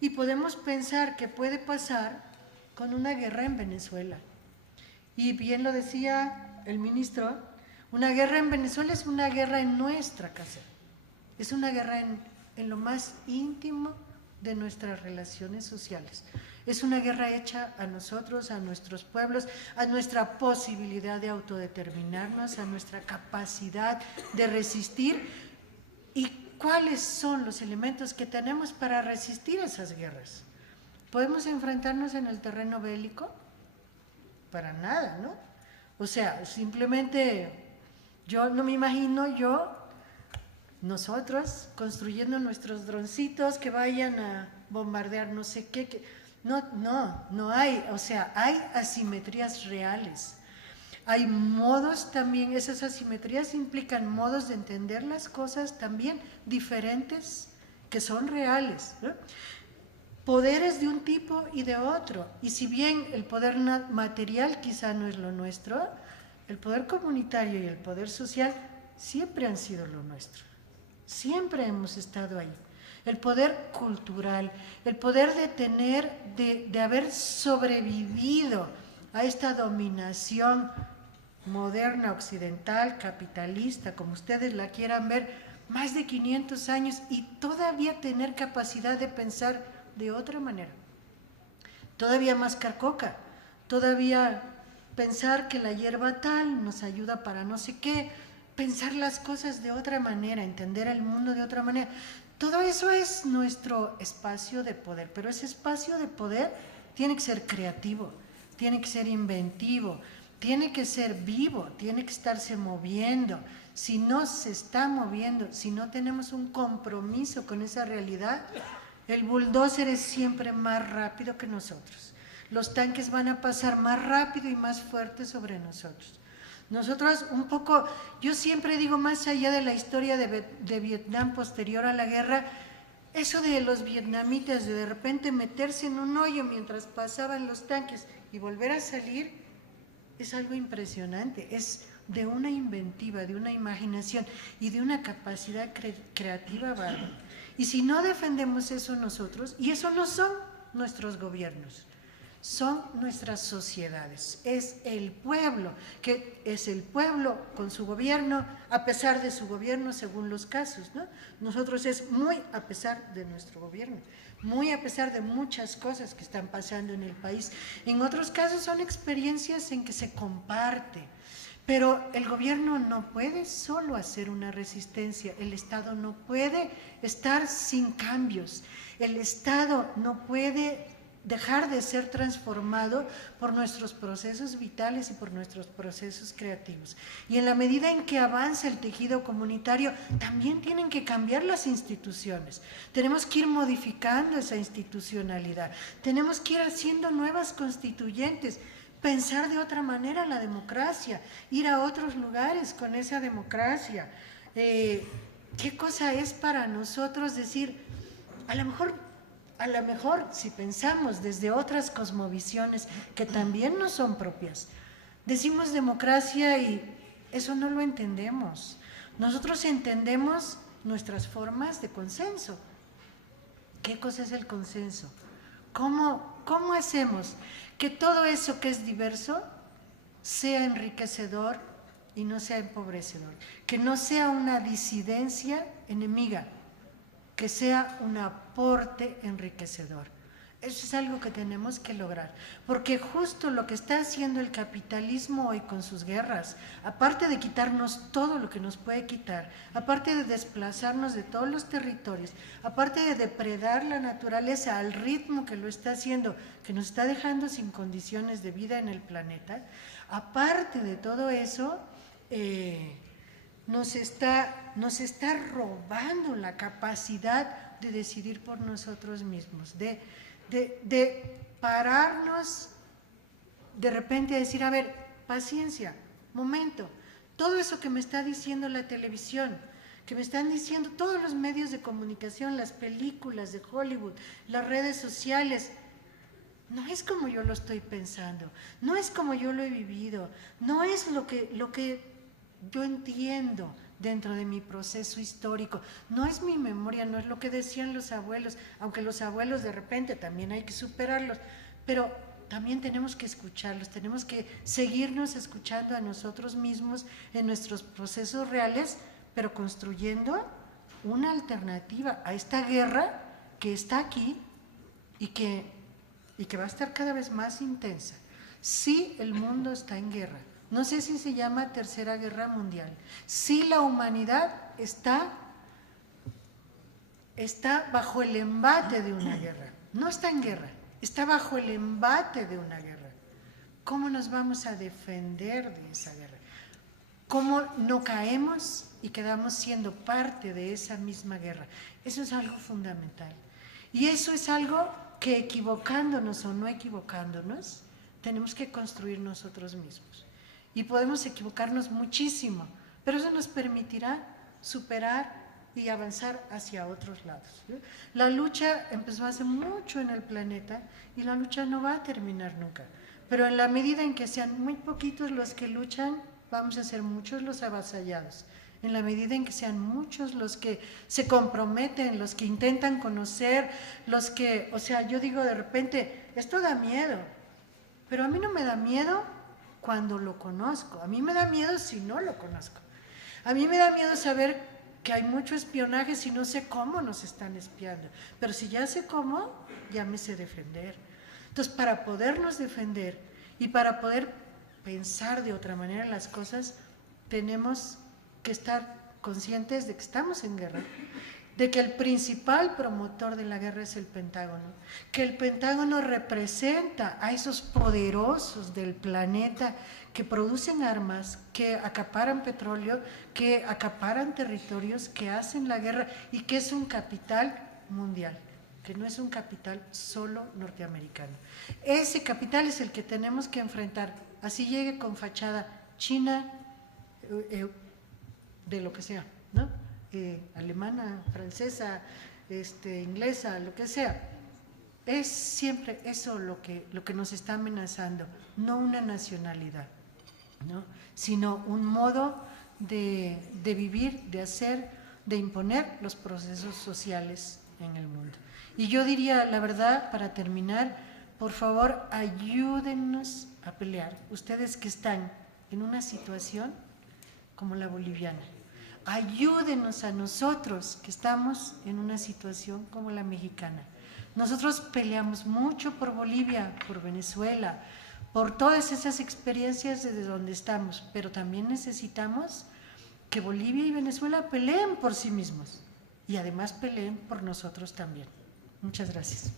Y podemos pensar que puede pasar con una guerra en Venezuela. Y bien lo decía el ministro, una guerra en Venezuela es una guerra en nuestra casa, es una guerra en lo más íntimo de nuestras relaciones sociales. Es una guerra hecha a nosotros, a nuestros pueblos, a nuestra posibilidad de autodeterminarnos, a nuestra capacidad de resistir. ¿Y cuáles son los elementos que tenemos para resistir esas guerras? ¿Podemos enfrentarnos en el terreno bélico? Para nada, ¿no? O sea, simplemente yo no me imagino nosotros construyendo nuestros droncitos que vayan a bombardear no sé qué. No hay, o sea, hay asimetrías reales. Hay modos también, esas asimetrías implican modos de entender las cosas también diferentes, que son reales, ¿no? Poderes de un tipo y de otro. Y si bien el poder material quizá no es lo nuestro, el poder comunitario y el poder social siempre han sido lo nuestro. Siempre hemos estado ahí. El poder cultural, el poder de haber sobrevivido a esta dominación moderna, occidental, capitalista, como ustedes la quieran ver, más de 500 años y todavía tener capacidad de pensar de otra manera, todavía mascar coca, todavía pensar que la hierba tal nos ayuda para no sé qué, pensar las cosas de otra manera, entender el mundo de otra manera. Todo eso es nuestro espacio de poder, pero ese espacio de poder tiene que ser creativo, tiene que ser inventivo, tiene que ser vivo, tiene que estarse moviendo. Si no se está moviendo, si no tenemos un compromiso con esa realidad, el bulldozer es siempre más rápido que nosotros. Los tanques van a pasar más rápido y más fuerte sobre nosotros. Nosotros un poco, yo siempre digo, más allá de la historia de Vietnam posterior a la guerra, eso de los vietnamitas de repente meterse en un hoyo mientras pasaban los tanques y volver a salir, es algo impresionante, es de una inventiva, de una imaginación y de una capacidad creativa bárbara. Y si no defendemos eso nosotros, y eso no son nuestros gobiernos, son nuestras sociedades, es el pueblo, que es el pueblo con su gobierno, a pesar de su gobierno según los casos, ¿no? Nosotros es muy a pesar de nuestro gobierno, muy a pesar de muchas cosas que están pasando en el país. En otros casos son experiencias en que se comparte. Pero el gobierno no puede solo hacer una resistencia, el Estado no puede estar sin cambios, el Estado no puede dejar de ser transformado por nuestros procesos vitales y por nuestros procesos creativos. Y en la medida en que avanza el tejido comunitario, también tienen que cambiar las instituciones. Tenemos que ir modificando esa institucionalidad, tenemos que ir haciendo nuevas constituyentes, pensar de otra manera la democracia, ir a otros lugares con esa democracia. ¿Qué cosa es para nosotros decir, a lo mejor si pensamos desde otras cosmovisiones que también no son propias, decimos democracia y eso no lo entendemos. Nosotros entendemos nuestras formas de consenso. ¿Qué cosa es el consenso? ¿Cómo hacemos que todo eso que es diverso sea enriquecedor y no sea empobrecedor? Que no sea una disidencia enemiga, que sea un aporte enriquecedor. Eso es algo que tenemos que lograr, porque justo lo que está haciendo el capitalismo hoy con sus guerras, aparte de quitarnos todo lo que nos puede quitar, aparte de desplazarnos de todos los territorios, aparte de depredar la naturaleza al ritmo que lo está haciendo, que nos está dejando sin condiciones de vida en el planeta, aparte de todo eso, nos está robando la capacidad de decidir por nosotros mismos, de pararnos de repente a decir, a ver, paciencia, momento, todo eso que me está diciendo la televisión, que me están diciendo todos los medios de comunicación, las películas de Hollywood, las redes sociales, no es como yo lo estoy pensando, no es como yo lo he vivido, no es lo que yo entiendo dentro de mi proceso histórico, no es mi memoria, no es lo que decían los abuelos, aunque los abuelos de repente también hay que superarlos, pero también tenemos que escucharlos, tenemos que seguirnos escuchando a nosotros mismos en nuestros procesos reales, pero construyendo una alternativa a esta guerra que está aquí y que y que va a estar cada vez más intensa. Sí, el mundo está en guerra. No sé si se llama Tercera Guerra Mundial. Sí, la humanidad está bajo el embate de una guerra. No está en guerra, está bajo el embate de una guerra. ¿Cómo nos vamos a defender de esa guerra? ¿Cómo no caemos y quedamos siendo parte de esa misma guerra? Eso es algo fundamental. Y eso es algo que, equivocándonos o no equivocándonos, tenemos que construir nosotros mismos. Y podemos equivocarnos muchísimo, pero eso nos permitirá superar y avanzar hacia otros lados. La lucha empezó hace mucho en el planeta y la lucha no va a terminar nunca. Pero en la medida en que sean muy poquitos los que luchan, vamos a ser muchos los avasallados. En la medida en que sean muchos los que se comprometen, los que intentan conocer, los que, o sea, yo digo de repente, esto da miedo, pero a mí no me da miedo cuando lo conozco, a mí me da miedo si no lo conozco. A mí me da miedo saber que hay mucho espionaje si no sé cómo nos están espiando, pero si ya sé cómo, ya me sé defender. Entonces, para podernos defender y para poder pensar de otra manera las cosas, tenemos que estar conscientes de que estamos en guerra, de que el principal promotor de la guerra es el Pentágono, que el Pentágono representa a esos poderosos del planeta que producen armas, que acaparan petróleo, que acaparan territorios, que hacen la guerra y que es un capital mundial, que no es un capital solo norteamericano. Ese capital es el que tenemos que enfrentar, así llegue con fachada china, de lo que sea, ¿no? Alemana, francesa, inglesa, lo que sea. Es siempre eso lo que nos está amenazando, no una nacionalidad, ¿no? Sino un modo de vivir, de hacer, de imponer los procesos sociales en el mundo. Y yo diría, la verdad, para terminar, por favor, ayúdennos a pelear, ustedes que están en una situación como la boliviana. Ayúdenos a nosotros que estamos en una situación como la mexicana. Nosotros peleamos mucho por Bolivia, por Venezuela, por todas esas experiencias desde donde estamos, pero también necesitamos que Bolivia y Venezuela peleen por sí mismos y además peleen por nosotros también. Muchas gracias.